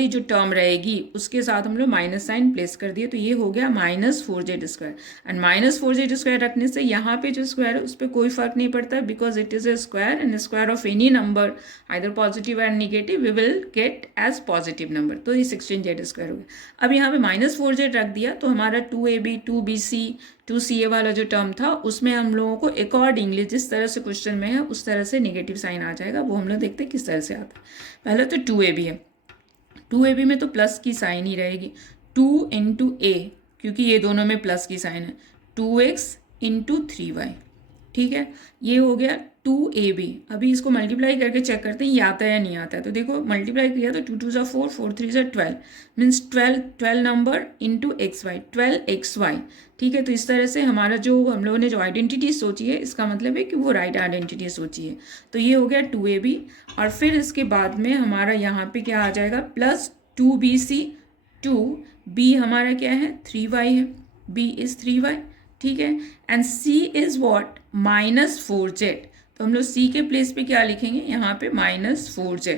जो टर्म रहेगी उसके साथ हम लोग माइनस साइन प्लेस कर दिए, तो ये हो गया -4z square. And -4z square रखने से यहाँ पे जो स्क्वायर है उस पर कोई फर्क नहीं पड़ता, because it is a square and square of any number either positive and negative we will get as positive number. तो ये 16z स्क्वायर हो गया। अब यहाँ पे -4z रख दिया तो हमारा 2ab 2bc 2ca वाला जो टर्म था उसमें हम लोगों को अकॉर्डिंगली जिस तरह से क्वेश्चन में है उस तरह से नेगेटिव साइन आ जाएगा। वो हम लोग देखते हैं किस तरह से आता है। पहले तो 2ab है, 2ab में तो प्लस की साइन ही रहेगी, 2 इंटू a, क्योंकि ये दोनों में प्लस की साइन है, 2x इंटू 3y, ठीक है। ये हो गया 2ab। अभी इसको मल्टीप्लाई करके चेक करते हैं ये आता है या नहीं आता है। तो देखो मल्टीप्लाई किया तो 2 2 ज़ा 4, 4 3 ज़ा 12, means 12 number into xy, 12xy, ठीक है। तो इस तरह से हमारा जो हम लोगों ने जो आइडेंटिटी सोची है इसका मतलब है कि वो राइट आइडेंटिटी सोची है। तो ये हो गया 2ab और फिर इसके बाद में हमारा यहाँ पे क्या आ जाएगा, प्लस 2bc, 2b हमारा क्या है 3y है, b इज 3y, ठीक है। And c is what, -4z। तो हम लोग c के प्लेस पे क्या लिखेंगे, यहाँ पे -4z,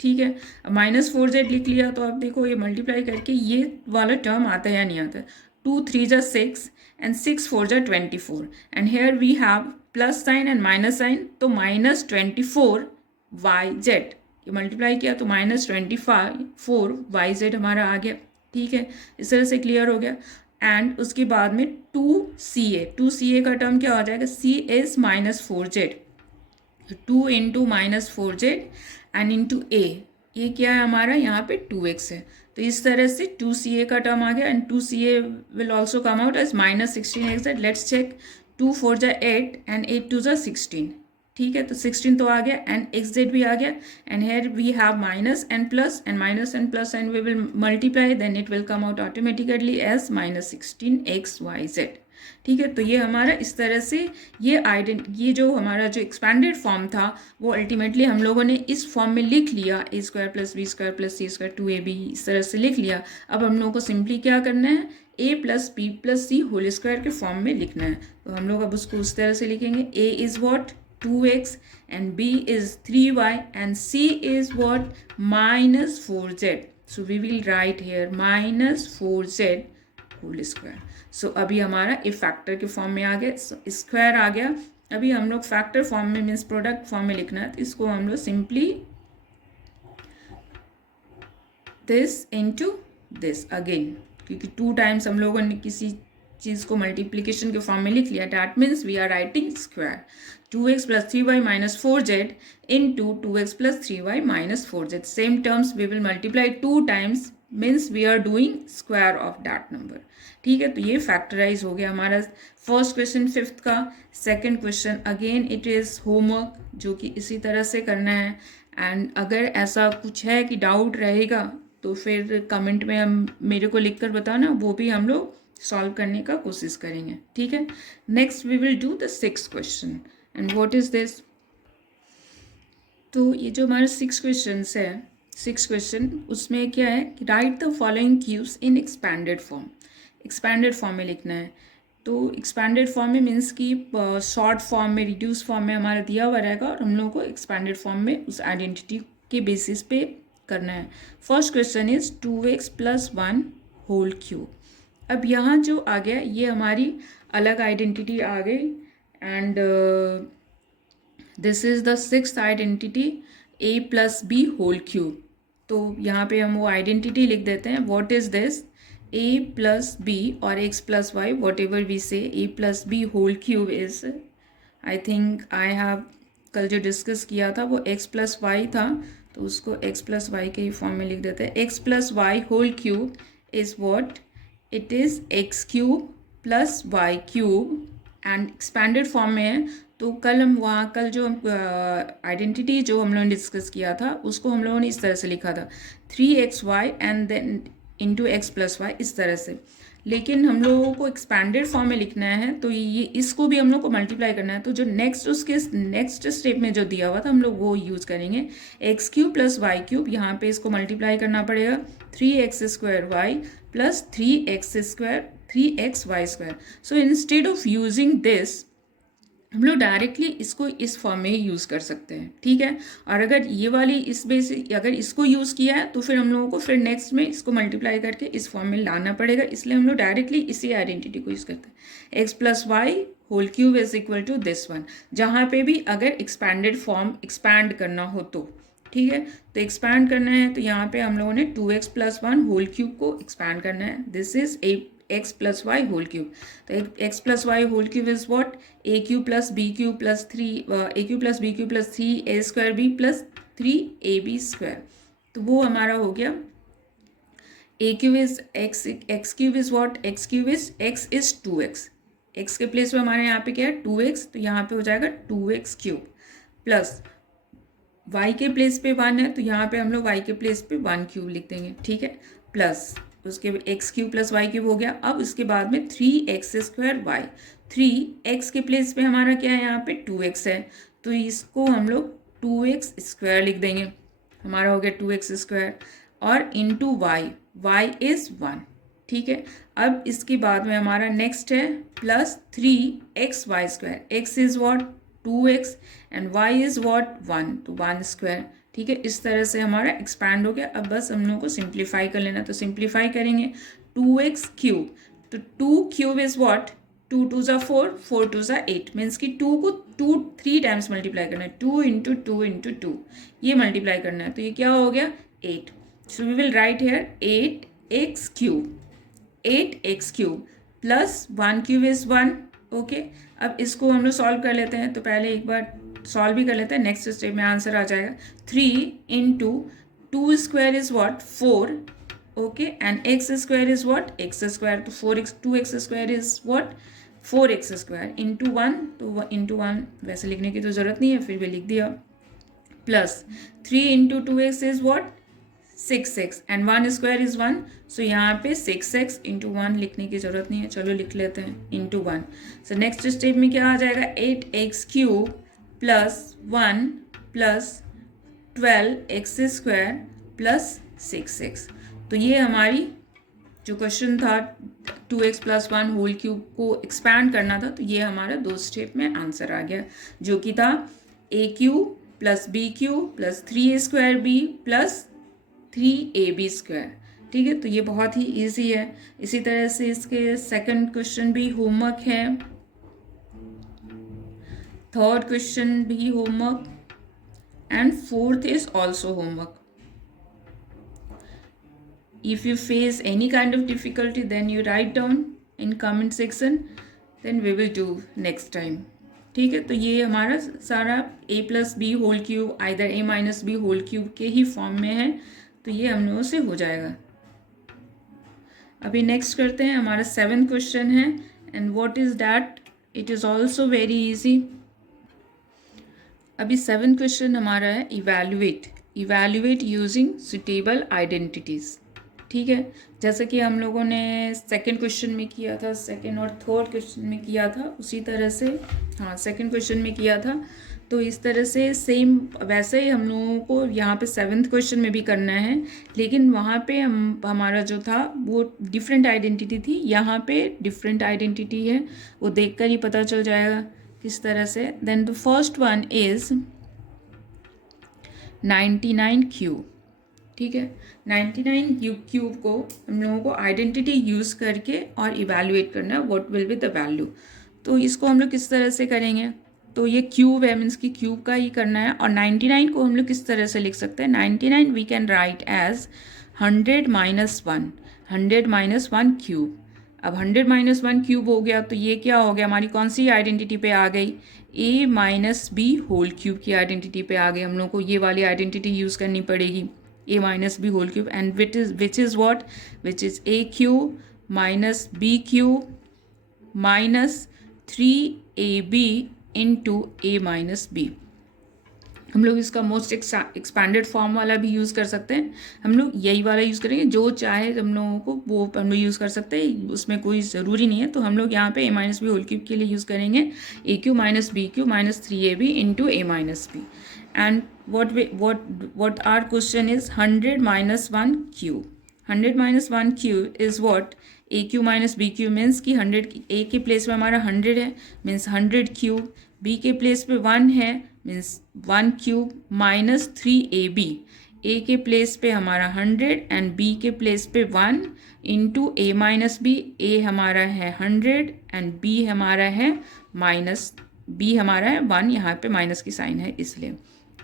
ठीक है। अब -4z लिख लिया तो अब देखो ये मल्टीप्लाई करके ये वाला टर्म आता है या नहीं आता है। 2 3 ज़ा 6 एंड 6 4 ज़ा 24 and here we have plus sign and minus sign, तो -24yz, ये मल्टीप्लाई किया तो -24yz हमारा आ गया, ठीक है। इस तरह से क्लियर हो गया। एंड उसके बाद में 2ca का टर्म क्या हो जाएगा, c is -4z, 2 into -4z and into a, ये क्या है हमारा यहाँ पे 2x है। तो इस तरह से 2ca का टर्म आ गया and 2ca will also come out as -16xz। Let's check, 2 4 ज़ा 8 एंड 8 2 ज़ा 16, ठीक है। तो 16 तो आ गया एंड xz भी आ गया and here we have minus and plus and we will multiply, then it will come out automatically as -16xyz, ठीक है। तो ये हमारा इस तरह से ये जो हमारा जो एक्सपैंडेड फॉर्म था वो अल्टीमेटली हम लोगों ने इस फॉर्म में लिख लिया, a² + b² + c² 2ab, इस तरह से लिख लिया। अब हम लोगों को सिंपली क्या करना है, a + b + c whole square के फॉर्म में लिखना है। तो हम लोग अब उसको उस तरह से लिखेंगे, a is what 2x and b is 3y and c is what -4z. So we will write here -4z whole square. So अभी हमारा ए फैक्टर के फॉर्म में आ गया, स्क्वायर आ गया। अभी हम लोग फैक्टर फॉर्म में मीन्स प्रोडक्ट फॉर्म में लिखना है, तो इसको हम लोग simply this into this again, क्योंकि 2 टाइम्स हम लोगों ने किसी चीज़ को मल्टीप्लिकेशन के फॉर्म में लिख लिया, that means we are writing square 2x + 3y - 4z into 2x + 3y - 4z. Same terms we will multiply 2 times, means we are doing square of that number, ठीक है। तो ये फैक्टराइज हो गया हमारा फर्स्ट क्वेश्चन 5th का। Second question again it is homework, जो कि इसी तरह से करना है। एंड अगर ऐसा कुछ है कि डाउट रहेगा तो फिर कमेंट में हम मेरे को लिख कर बताना, वो भी हम लोग सॉल्व करने का कोशिश करेंगे, ठीक है। Next we will do the 6th question and what is this. तो ये जो हमारे 6 क्वेश्चंस है, 6 क्वेश्चन, उसमें क्या है कि right the following cubes in expanded form, expanded form में लिखना है। तो एक्सपैंडेड फॉर्म में मीन्स कि शॉर्ट फॉर्म में, रिड्यूस फॉर्म में हमारा दिया हुआ रहेगा और हम लोगों को एक्सपैंडेड फॉर्म में उस आइडेंटिटी के बेसिस पे करना है। First question is 2x + 1 whole cube. अब यहाँ जो आ गया ये हमारी अलग आइडेंटिटी आ गई and this is the sixth identity a + b whole cube. तो यहाँ पे हम वो आइडेंटिटी लिख देते हैं। What is this? a + b और x + y whatever we say a + b whole cube is, I think I have कल जो डिस्कस किया था वो x + y था, तो उसको x + y के फॉर्म में लिख देते हैं। x + y whole cube is what? It is x³ + y³ and expanded form में है। तो कल जो आइडेंटिटी जो हम लोगों ने डिस्कस किया था उसको हम लोगों ने इस तरह से लिखा था 3xy and then into x + y, इस तरह से। लेकिन हम लोगों को एक्सपैंडेड फॉर्म में लिखना है तो ये इसको भी हम लोग को मल्टीप्लाई करना है। तो जो उसके नेक्स्ट स्टेप में जो दिया हुआ था हम लोग वो यूज़ करेंगे। x³ + y³, यहाँ पे इसको मल्टीप्लाई करना पड़ेगा 3x² y + 3xy²। So instead of using this हम लोग डायरेक्टली इसको इस फॉर्म में ही यूज़ कर सकते हैं, ठीक है। और अगर ये वाली इस बेसिस अगर इसको यूज़ किया है तो फिर हम लोगों को फिर नेक्स्ट में इसको मल्टीप्लाई करके इस फॉर्म में लाना पड़ेगा, इसलिए हम लोग डायरेक्टली इसी आइडेंटिटी को यूज़ करते हैं। x + y whole cube is equal to this one. जहाँ पे भी अगर एक्सपैंडेड फॉर्म एक्सपैंड करना हो तो, ठीक है, तो एक्सपैंड करना है तो यहाँ पे हम लोगों ने 2x + 1 होल क्यूब को एक्सपैंड करना है। This is x + y whole cube. तो x + y whole cube is what? a³ + b³ + 3 + 3a² + 3ab²। तो वो हमारा हो गया a³ is x³ is what? x is 2x। x के प्लेस पे हमारे यहाँ पे क्या है? 2x, तो यहाँ पे हो जाएगा 2x³ प्लस y के प्लेस पे 1 है तो यहाँ पे हम लोग y के प्लेस पे 1³ लिख देंगे, ठीक है, प्लस उसके x³ + y³ हो गया। अब उसके बाद में 3x² y, 3x के प्लेस पे हमारा क्या है? यहाँ पे 2x है, तो इसको हम लोग 2x² लिख देंगे। हमारा हो गया 2x² और इंटू y इज 1, ठीक है। अब इसके बाद में हमारा नेक्स्ट है plus 3xy²। x is what? 2x and y is what? 1, तो 1², ठीक है। इस तरह से हमारा एक्सपैंड हो गया। अब बस हम लोगों को सिंप्लीफाई कर लेना, तो सिंप्लीफाई करेंगे 2x³, तो 2³ इज व्हाट? 2 × 2 = 4, 4 × 2 = 8, मीन्स कि 2 को 3 टाइम्स मल्टीप्लाई करना है, 2 × 2 × 2 ये मल्टीप्लाई करना है, तो ये क्या हो गया? 8। So we will write here 8x³ plus 1³ is 1, okay. अब इसको हम लोग सॉल्व कर लेते हैं, तो पहले एक बार सॉल्व भी कर लेते हैं, नेक्स्ट स्टेप में आंसर आ जाएगा 3 × 2² is what? 4, okay, and x² is what? x², तो 2x² is what? 4x² into 1, तो इंटू 1 वैसे लिखने की तो ज़रूरत नहीं है, फिर भी लिख दिया, plus 3 × 2x is what? 6x and 1² is 1, सो यहाँ पे 6x इंटू 1 लिखने की ज़रूरत नहीं है, चलो लिख लेते हैं इंटू 1। सो नेक्स्ट स्टेप में क्या आ जाएगा? 8x³ + 1 + 12x² + 6x। तो ये हमारी जो क्वेश्चन था 2x + 1 होल क्यूब को एक्सपैंड करना था, तो ये हमारा 2 स्टेप में आंसर आ गया, जो कि था a³ + b³ + 3a² + 3ab², ठीक है। तो ये बहुत ही इजी है। इसी तरह से इसके सेकंड क्वेश्चन भी होमवर्क है, थर्ड क्वेश्चन भी homework and fourth is also homework. If you face any kind of difficulty, then you write down in comment section, then we will do next time, ठीक है। तो ये हमारा सारा a + b whole cube either a - b whole cube के ही form में है, तो ये हम लोगों से हो जाएगा। अभी नेक्स्ट करते हैं, हमारा 7th क्वेश्चन है and what is that? It is also very easy. अभी 7th क्वेश्चन हमारा है इवैल्यूएट यूजिंग सुटेबल आइडेंटिटीज़, ठीक है। जैसे कि हम लोगों ने सेकंड क्वेश्चन में किया था, सेकंड और थर्ड क्वेश्चन में किया था, उसी तरह से हाँ सेकंड क्वेश्चन में किया था, तो इस तरह से सेम वैसे ही हम लोगों को यहाँ पे 7th क्वेश्चन में भी करना है, लेकिन वहाँ पे हमारा जो था वो डिफरेंट आइडेंटिटी थी, यहाँ पे डिफरेंट आइडेंटिटी है, वो देखकर ही पता चल जाएगा किस तरह से। Then the first one is 99 cube, ठीक है। 99 क्यूब को हम लोगों को आइडेंटिटी यूज़ करके और इवैल्यूएट करना है what will be the value. तो इसको हम लोग किस तरह से करेंगे, तो ये क्यूब है मीन्स कि क्यूब का ही करना है। और 99 को हम लोग किस तरह से लिख सकते हैं, 99 we can write as 100 minus 1, 100 minus 1 cube. अब 100 माइनस 1 क्यूब हो गया तो ये क्या हो गया, हमारी कौन सी आइडेंटिटी पे आ गई, a minus B whole cube की आइडेंटिटी पे आ गई। हम लोग को ये वाली आइडेंटिटी यूज़ करनी पड़ेगी, a minus B whole cube, and which is what, which is a cube minus b cube minus 3ab into a minus b। हम लोग इसका मोस्ट एक्सपैंडेड फॉर्म वाला भी यूज़ कर सकते हैं, हम लोग यही वाला यूज़ करेंगे, जो चाहे हम लोगों को वो हम लोग यूज़ कर सकते हैं, उसमें कोई ज़रूरी नहीं है। तो हम लोग यहाँ पे a minus B whole cube के लिए यूज़ करेंगे A cube minus B cube minus 3ab into a minus B. And what our question is 100 minus 1 cube, 100 minus 1 cube is what, a cube minus B cube means कि 100 a के place में हमारा 100 है means 100 cube, b के place पे 1 है means 1 cube minus 3ab, a के place पे हमारा 100 एंड b के प्लेस पे 1 into a minus b. a हमारा है 100 एंड b हमारा है माइनस, b हमारा है 1, यहाँ पे माइनस की साइन है इसलिए,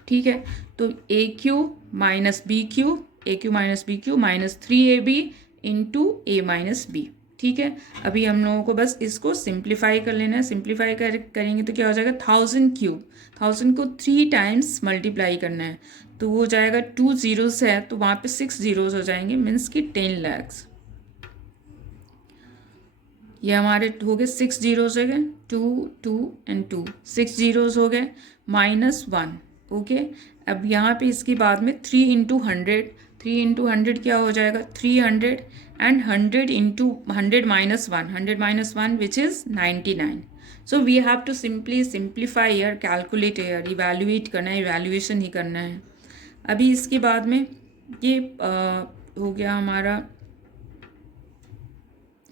ठीक है। तो a cube minus B cube, a cube minus B cube minus 3ab into a minus b, ठीक है। अभी हम लोगों को बस इसको सिंप्लीफाई कर लेना है, सिंप्लीफाई करेंगे तो क्या हो जाएगा, 1000 क्यूब, 1000 को 3 टाइम्स मल्टीप्लाई करना है तो वो जाएगा 2 जीरोस है तो वहाँ पे 6 जीरोस हो जाएंगे मीन्स कि 10 lakhs। ये हमारे हो गए 6 जीरोस हो गए, 2 2 एंड 2, 6 जीरोस हो गए माइनस 1, ओके। अब यहाँ पे इसके बाद में 3 इंटू 100, 3 इंटू 100 क्या हो जाएगा 300 and 100 into 100 minus 1, 100 minus 1 which is 99। So we have to simply simplify यार, कैलकुलेट यार, इवैल्यूएट करना है, इवैल्यूएशन ही करना है। अभी इसके बाद में ये हो गया हमारा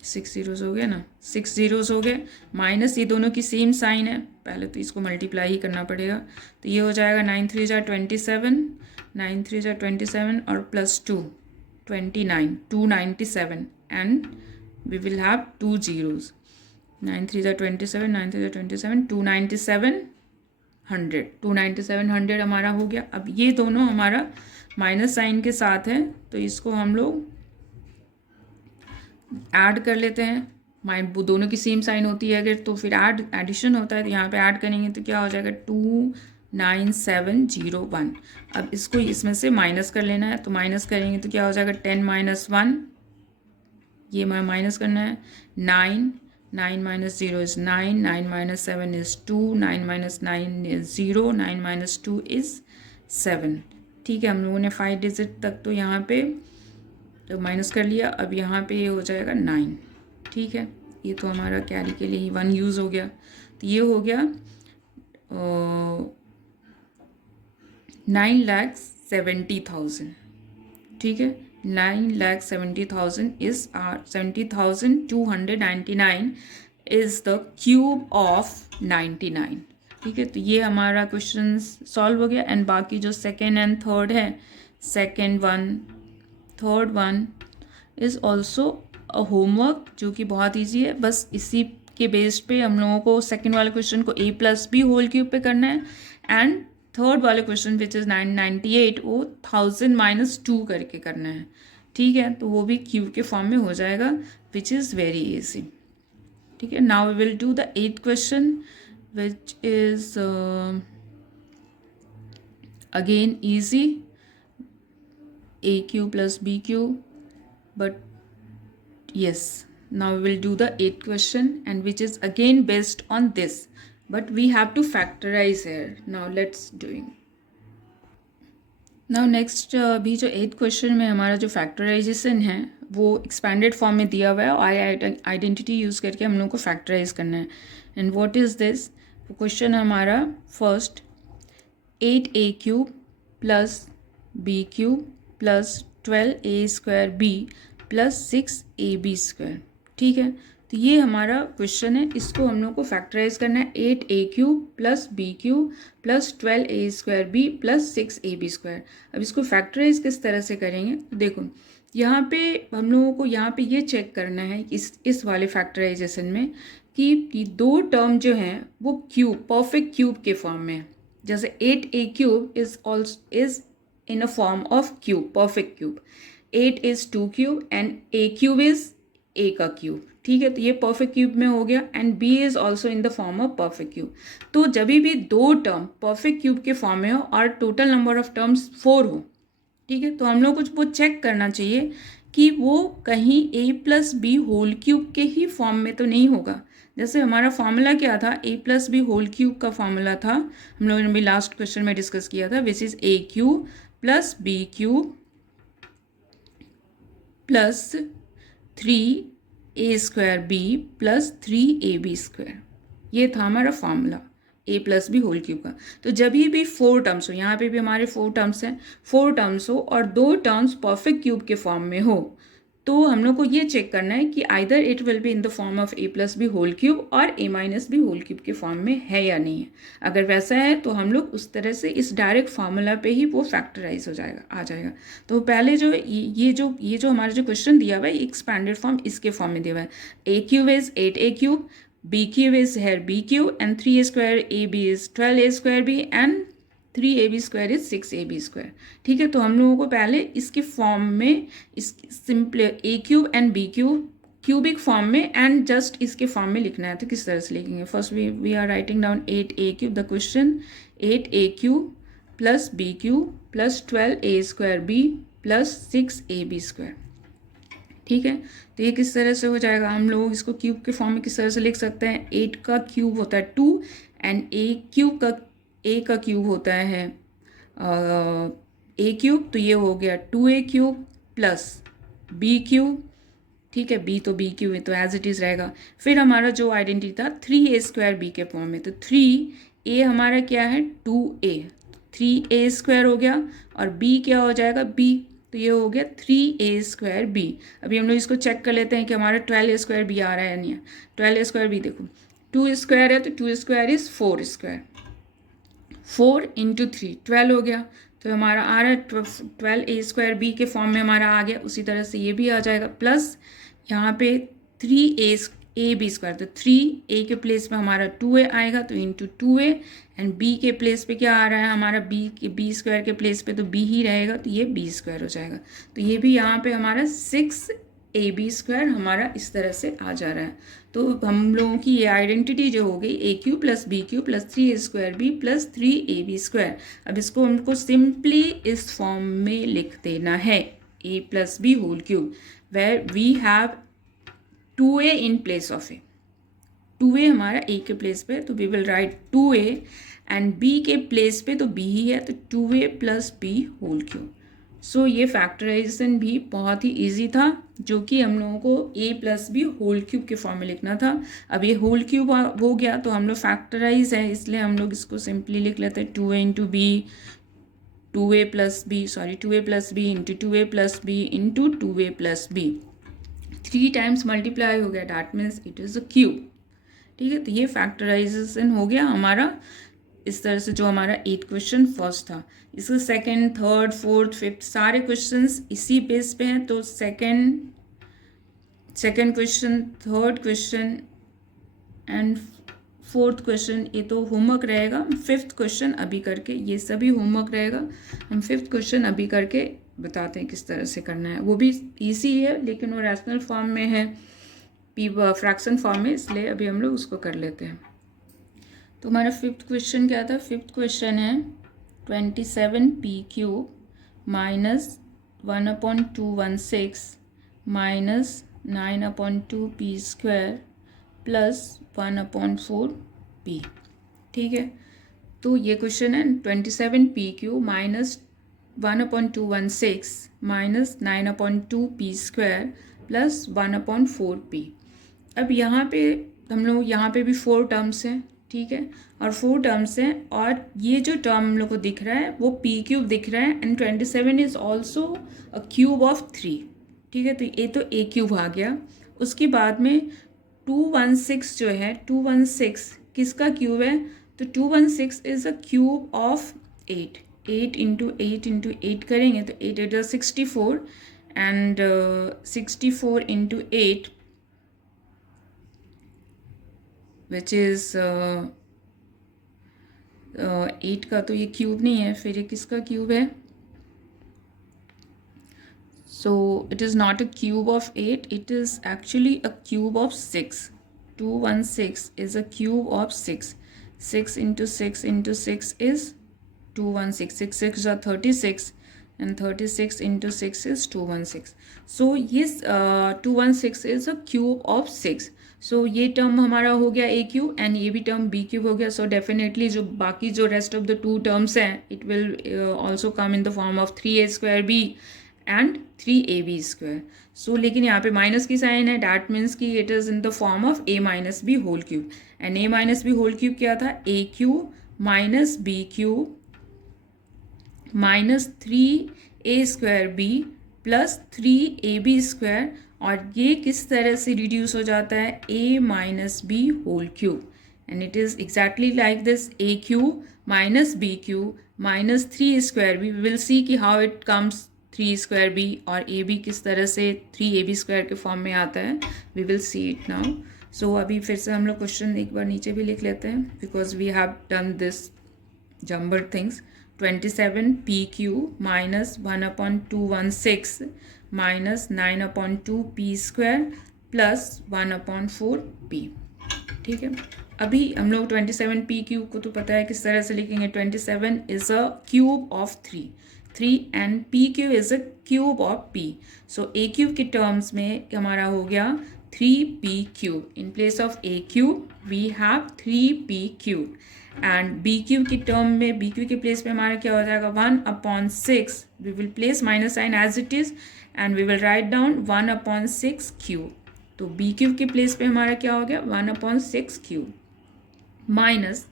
6 जीरोस हो गया ना, 6 जीरोस हो गए माइनस, ये दोनों की सेम साइन है, पहले तो इसको मल्टीप्लाई ही करना पड़ेगा। तो ये हो जाएगा 9 3 जा 27, 9 3 जा 27 और plus 2 29, 297 and we will have 2 zeros. 9 3 जा 27, 9 3 जा 27, 297 100, 297 100 हमारा हो गया। अब ये दोनों हमारा माइनस साइन के साथ है तो इसको हम लोग ऐड कर लेते हैं, वो दोनों की सेम साइन होती है अगर तो फिर एडिशन होता है तो यहाँ पे ऐड करेंगे तो क्या हो जाएगा 29701। अब इसको इसमें से माइनस कर लेना है तो माइनस करेंगे तो क्या हो जाएगा 10 माइनस 1, ये माइनस करना है 9, 9 minus 0 is 9, 9 minus 7 is 2, 9 minus 9 is 0, 9 minus 2 is 7, ठीक है। हम लोगों ने 5 डिजिट तक तो यहाँ पे तो माइनस कर लिया। अब यहाँ पे ये हो जाएगा 9, ठीक है। ये तो हमारा कैरी के लिए ही 1 यूज़ हो गया तो ये हो गया 9,70,000, ठीक है। 9,70,000 is are 70,299 is the cube of 99, ठीक है। तो ये हमारा क्वेश्चन सॉल्व हो गया। एंड बाकी जो सेकेंड एंड थर्ड है, second one third one is also a homework जो कि बहुत ईजी है, बस इसी के बेस पे हम लोगों को सेकंड वाले क्वेश्चन को a plus b whole cube पे करना है एंड थर्ड वाले क्वेश्चन विच इज़ 998 वो 1000 माइनस 2 करके करना है, ठीक है। तो वो भी क्यूब के फॉर्म में हो जाएगा विच इज़ वेरी ईजी, ठीक है। Now we will do the 8th question which is again easy, a cube plus b cube, but yes, now we will do the 8th question and which is again based on this, but we have to factorize here. Now let's doing. Now next भी जो 8th question में हमारा जो factorisation है वो expanded form में दिया हुआ है और आइडेंटिटी यूज़ करके हम लोग को फैक्टराइज करना है। And what is this, question हमारा first 8a cube plus b cube plus 12a square b plus 6ab square, ठीक है। तो तो ये हमारा क्वेश्चन है, इसको हम लोग को फैक्टराइज करना है। 8a³ plus b³ plus 12a² plus 6ab²। अब इसको फैक्टराइज किस तरह से करेंगे, तो देखो यहाँ पे हम लोगों को यहाँ पे ये चेक करना है इस वाले फैक्टराइजेशन में कि दो टर्म जो हैं वो क्यूब, परफेक्ट क्यूब के फॉर्म में है। जैसे 8a³ is in a form of cube, perfect cube. 8 is 2³ and a³ is a का क्यूब, ठीक है। तो ये परफेक्ट क्यूब में हो गया and b is also in the form of perfect cube. तो जब भी दो टर्म परफेक्ट क्यूब के फॉर्म में हो और टोटल नंबर ऑफ टर्म्स 4 हो, ठीक है, तो हम लोग कुछ वो चेक करना चाहिए कि वो कहीं a+b² के ही फॉर्म में तो नहीं होगा। जैसे हमारा फॉर्मूला क्या था, a+b² का फॉर्मूला था, हम लोगों ने भी लास्ट क्वेश्चन में डिस्कस किया था, which is a³ plus b³ plus 3a² plus 3ab²। ये था हमारा फॉर्मूला a+b² का। तो जब भी 4 टर्म्स हो, यहाँ पे भी हमारे 4 टर्म्स हैं, 4 टर्म्स हो और 2 टर्म्स परफेक्ट क्यूब के फॉर्म में हो, तो हम लोग को ये चेक करना है कि either it will be in the form of a+b³ और a-b³ के फॉर्म में है या नहीं है। अगर वैसा है तो हम लोग उस तरह से इस डायरेक्ट फार्मूला पे ही वो फैक्टराइज हो जाएगा, आ जाएगा। तो पहले जो ये जो हमारा जो क्वेश्चन दिया हुआ है, एक्सपैंडेड फॉर्म इसके फॉर्म में दिया हुआ है। a³ is 8a³, b³ is here b³ and 3a²ab is 12a²b and 3ab² is 6ab²। ठीक है, तो हम लोगों को पहले इसके फॉर्म में, इस simple a³ and b³ cubic form में एंड जस्ट इसके फॉर्म में लिखना है। तो किस तरह से लिखेंगे, first we are writing down 8a³ the question 8a³ plus b³ plus 12a²b plus 6ab²। ठीक है, तो ये किस तरह से हो जाएगा, हम लोग इसको क्यूब के फॉर्म में किस तरह से लिख सकते हैं, 8 का क्यूब होता है 2 एंड a का क्यूब होता है a³, तो ये हो गया 2a³ प्लस b³। ठीक है, b तो b³ है तो एज इट इज़ रहेगा। फिर हमारा जो आइडेंटिटी था 3a²b के फॉर्म में, तो 3a हमारा क्या है 2a, 3a² हो गया और b क्या हो जाएगा b, तो ये हो गया 3a²b। अभी हम लोग इसको चेक कर लेते हैं कि हमारा 12a²b आ रहा है या नहीं है। 12a²b देखो 2² है तो 2² इज 4², 4 इंटू 3 12 हो गया, तो हमारा आ रहा है 12a²b के फॉर्म में हमारा आ गया। उसी तरह से ये भी आ जाएगा, प्लस यहाँ पे 3ab², तो 3a के प्लेस पे हमारा 2a आएगा तो इंटू 2a एंड b के प्लेस पे क्या आ रहा है हमारा b² के प्लेस पे तो b ही रहेगा, तो ये b² हो जाएगा। तो ये भी यहाँ पे हमारा 6ab² हमारा इस तरह से आ जा रहा है। तो हम लोगों की ये आइडेंटिटी जो हो गई a³ plus b³ plus 3a²b plus 3ab²। अब इसको हमको सिंपली इस फॉर्म में लिख देना है a+b³ where we have 2a in place of a। 2a हमारा a के प्लेस पे, तो we will write 2a and b के प्लेस पे तो b ही है, तो 2a प्लस b³। सो ये फैक्टराइजेशन भी बहुत ही इजी था, जो कि हम लोगों को a+b³ के फॉर्म में लिखना था। अब ये होल क्यूब हो गया तो हम लोग फैक्टराइज है, इसलिए हम लोग इसको सिंपली लिख लेते हैं 2a into b, 2a plus b into 2a plus b into 2a plus b। 3 times multiply हो गया, that means it is a cube. ठीक है, तो ये फैक्टराइजेशन हो गया हमारा इस तरह से, जो हमारा 8 क्वेश्चन फर्स्ट था। इसका सेकंड, थर्ड, फोर्थ, फिफ्थ सारे क्वेश्चंस इसी बेस पे हैं। तो second question, third question and fourth question ये तो होमवर्क रहेगा। फिफ्थ क्वेश्चन अभी करके, ये सभी होमवर्क रहेगा। हम फिफ्थ क्वेश्चन अभी करके बताते हैं किस तरह से करना है। वो भी ईजी है लेकिन वो रैशनल फॉर्म में है, फ्रैक्शन फॉर्म में, इसलिए अभी हम लोग उसको कर लेते हैं। तो हमारा फिफ्थ क्वेश्चन क्या था, फिफ्थ क्वेश्चन है 27p³ minus 1/216 minus 9/2p² plus 1/4p। ठीक है, तो ये क्वेश्चन है 27p³ minus 1/216 minus 9/2p² plus 1/4p। अब यहाँ पे हम लोग, यहाँ पे भी 4 टर्म्स हैं, ठीक है, और 4 टर्म्स हैं और ये जो टर्म हम लोग को दिख रहा है वो p³ दिख रहा है and 27 is also a cube of 3। ठीक है, तो ये तो a³ आ गया। उसके बाद में 216 जो है 216 किसका क्यूब है? तो 216 is a cube of 8. 8 into 8 करेंगे तो 8 8 64 एंड 64 इंटू 8 विच इज़ 8 का तो ये क्यूब नहीं है, फिर ये किसका क्यूब है? So it is not a cube of 8, it is actually a cube of 6. 216 is a cube of 6. 6 into 6 into 6 is 216. 6 6 are 36 and 36 into 6 is 216. So yes, 216 is a cube of 6. So ये term हमारा हो गया a cube and ये भी term b cube हो गया. So definitely जो बाकी जो rest of the two terms हैं it will also come in the form of 3a² b and 3ab square. So लेकिन यहाँ पे माइनस की साइन है, डैट मीन्स कि it is in the form of a minus B whole cube. And a minus B whole cube क्या था? a cube minus B cube minus 3a² b plus 3ab square. और ये किस तरह से reduce हो जाता है? a minus B whole cube. And it is exactly like this, a cube minus B cube minus 3a² b. We will see कि how it comes 3² b और ए बी किस तरह से 3ab² के फॉर्म में आता है. We will see it now. So अभी फिर से हम लोग क्वेश्चन एक बार नीचे भी लिख लेते हैं because we have done this jumbled things. 27 p q minus 1/216 minus 9/2 p² plus 1/4 p. ठीक है, अभी हम लोग 27 पी क्यूब को तो पता है किस तरह से लिखेंगे. 27 is a cube of 3 and p cube is a cube of p. So a cube के टर्म्स में हमारा हो गया 3p cube. In place of a cube we have 3p cube. And b cube के टर्म में b cube के place पे हमारा क्या हो जाएगा? 1/6. We will place minus sign as it is and we will write down 1/6 cube. तो B cube के प्लेस पे हमारा क्या हो गया? 1/6 क्यूब माइनस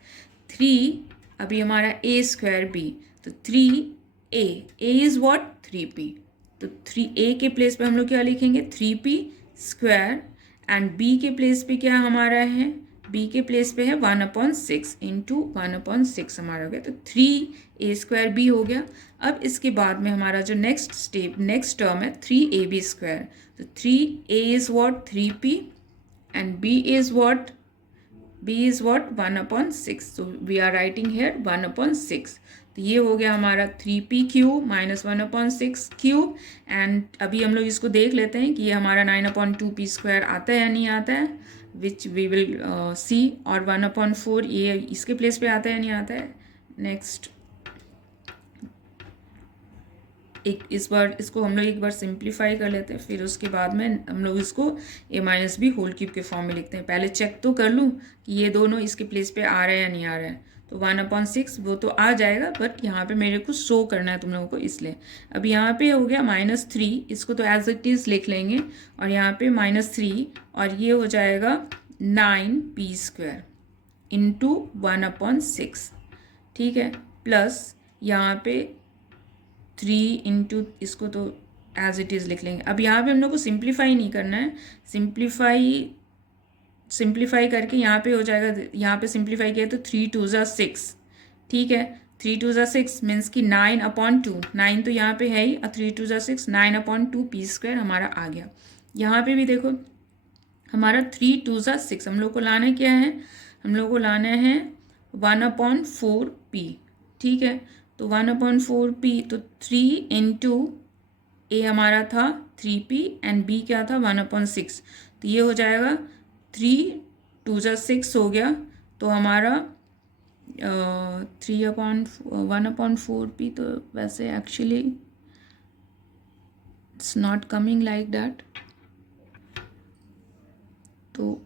3. अभी हमारा a² b, तो 3a. a is what? 3p. तो 3a के प्लेस पे हम लोग क्या लिखेंगे? 3p square. एंड b के प्लेस पे क्या हमारा है? b के प्लेस पे है 1/6 इंटू 1/6 हमारा हो गया. तो 3a² b हो गया. अब इसके बाद में हमारा जो नेक्स्ट टर्म है 3ab². तो 3a is what? 3p and b is what? b is what? 1/6. So we are writing here 1/6. तो ये हो गया हमारा 3p cube minus 1/6 cube. And अभी हम लोग इसको देख लेते हैं कि ये हमारा 9/2p² आता है या नहीं आता है, विच वी विल सी. और 1/4 ये इसके प्लेस पे आता है या नहीं आता है. नेक्स्ट इस बार इसको हम लोग एक बार सिंप्लीफाई कर लेते हैं, फिर उसके बाद में हम लोग इसको a minus B whole cube के फॉर्म में लिखते हैं. पहले चेक तो कर लूँ कि ये दोनों इसके प्लेस पे आ रहा है या नहीं आ रहा है. तो 1/6 वो तो आ जाएगा, बट यहाँ पे मेरे को शो करना है तुम लोगों को, इसलिए. अब यहाँ पे हो गया -3, इसको तो एज इट इज़ लिख लेंगे. और यहाँ पे -3 और ये हो जाएगा 9p² इंटू 1/6. ठीक है, प्लस यहाँ पे 3 इंटू इसको तो एज इट इज़ लिख लेंगे. अब यहाँ पे हम लोग को सिंप्लीफाई नहीं करना है. सिंप्लीफाई करके यहाँ पे हो जाएगा, यहाँ पे सिंप्लीफाई किया तो 3 2 6. ठीक है, 3 2 6 मीन्स कि 9/2. 9 तो यहाँ पे है ही, 3 2 6 9/2 p² हमारा आ गया. यहाँ पे भी देखो हमारा 3 2 6. हम लोग को लाना क्या है? हम लोग को लाना है 1/4 p. ठीक है, तो 1/4 p, तो 3 इंटू a हमारा था 3p एंड b क्या था? 1/6. तो ये हो जाएगा 3 2 6 हो गया. तो हमारा 1/4 p, तो वैसे actually it's not coming like that. तो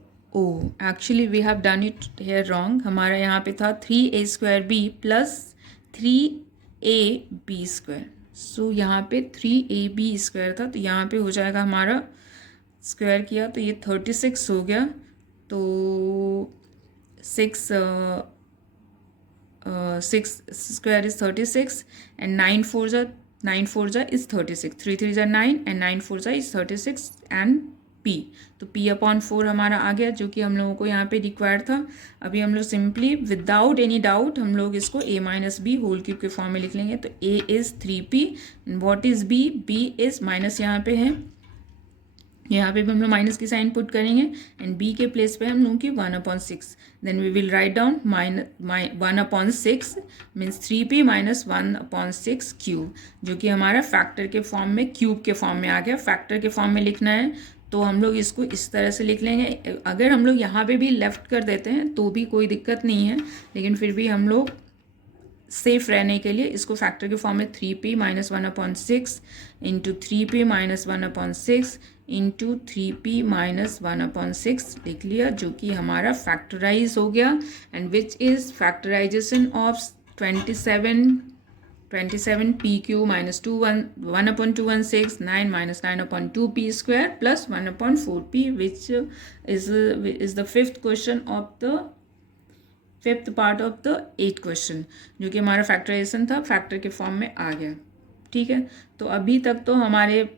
actually we have done it here wrong. हमारा यहाँ पे था 3a² b प्लस 3ab². सो यहाँ पे 3ab² था, तो यहाँ पे हो जाएगा हमारा स्क्वायर किया तो ये 36 हो गया. तो 6 स्क्वायर इज 36 एंड 9 4 जा इज 36. 3 3 जा 9 एंड 9 4 जा इज 36 एंड p, तो p/4 हमारा आ गया, जो कि हम लोगों को यहाँ पे रिक्वायर्ड था। अभी हम लोग सिंपली विदाउट एनी डाउट हम लोग इसको a minus B whole cube के फॉर्म में लिख लेंगे। तो a is 3p, what is b, b is minus यहाँ पे है, यहाँ पे भी हम लोग माइनस की साइन पुट करेंगे एंड b के प्लेस पे हम लोग की 1/6, then we will write down 1/6 means 3p minus 1/6 cube, जो कि हमारा फैक्टर के फॉर्म में, क्यूब के फॉर्म में आ गया। फैक्टर के फॉर्म में लिखना है तो हम लोग इसको इस तरह से लिख लेंगे। अगर हम लोग यहाँ पे भी लेफ्ट कर देते हैं तो भी कोई दिक्कत नहीं है, लेकिन फिर भी हम लोग सेफ रहने के लिए इसको फैक्टर के फॉर्म में 3p minus 1/6 into 3p minus 1/6 into 3p minus 1/6 लिख लिया, जो कि हमारा फैक्टराइज हो गया and which is factorisation of 27p q minus 1/216 9 minus 9/2p square plus 1/4p which is the fifth question of the fifth part of the 8th question, जो कि हमारा फैक्टराइजेशन था, फैक्टर के फॉर्म में आ गया। ठीक है, तो अभी तक तो हमारे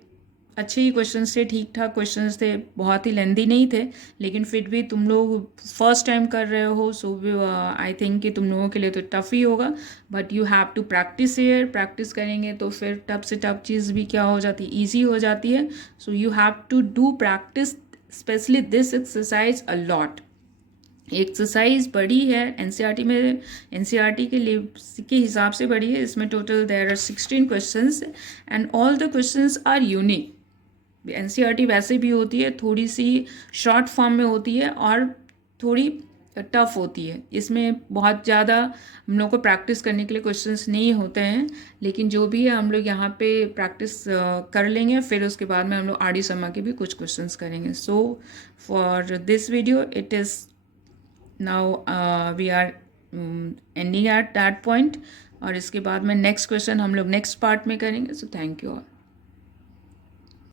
अच्छे ही क्वेश्चंस थे, ठीक ठाक क्वेश्चंस थे, बहुत ही लेंदी नहीं थे, लेकिन फिर भी तुम लोग फर्स्ट टाइम कर रहे हो, सो आई थिंक कि तुम लोगों के लिए तो टफ ही होगा, but you have to practice here. Practice करेंगे तो फिर टफ से टफ चीज़ भी क्या हो जाती है, ईजी हो जाती है। So you have to do practice, specially this exercise a lot. Exercise बड़ी है, एनसीईआरटी में, एनसीईआरटी के हिसाब से बड़ी है। इसमें total there are 16 questions and all the questions are unique. NCERT वैसे भी होती है, थोड़ी सी शॉर्ट फॉर्म में होती है और थोड़ी टफ होती है। इसमें बहुत ज़्यादा हम लोग को प्रैक्टिस करने के लिए क्वेश्चंस नहीं होते हैं, लेकिन जो भी है हम लोग यहाँ पे प्रैक्टिस कर लेंगे, फिर उसके बाद में हम लोग आर डी शर्मा के भी कुछ क्वेश्चंस करेंगे। So for this video it is now we are ending at that point, और इसके बाद में नेक्स्ट क्वेश्चन हम लोग नेक्स्ट पार्ट में करेंगे। So thank you all.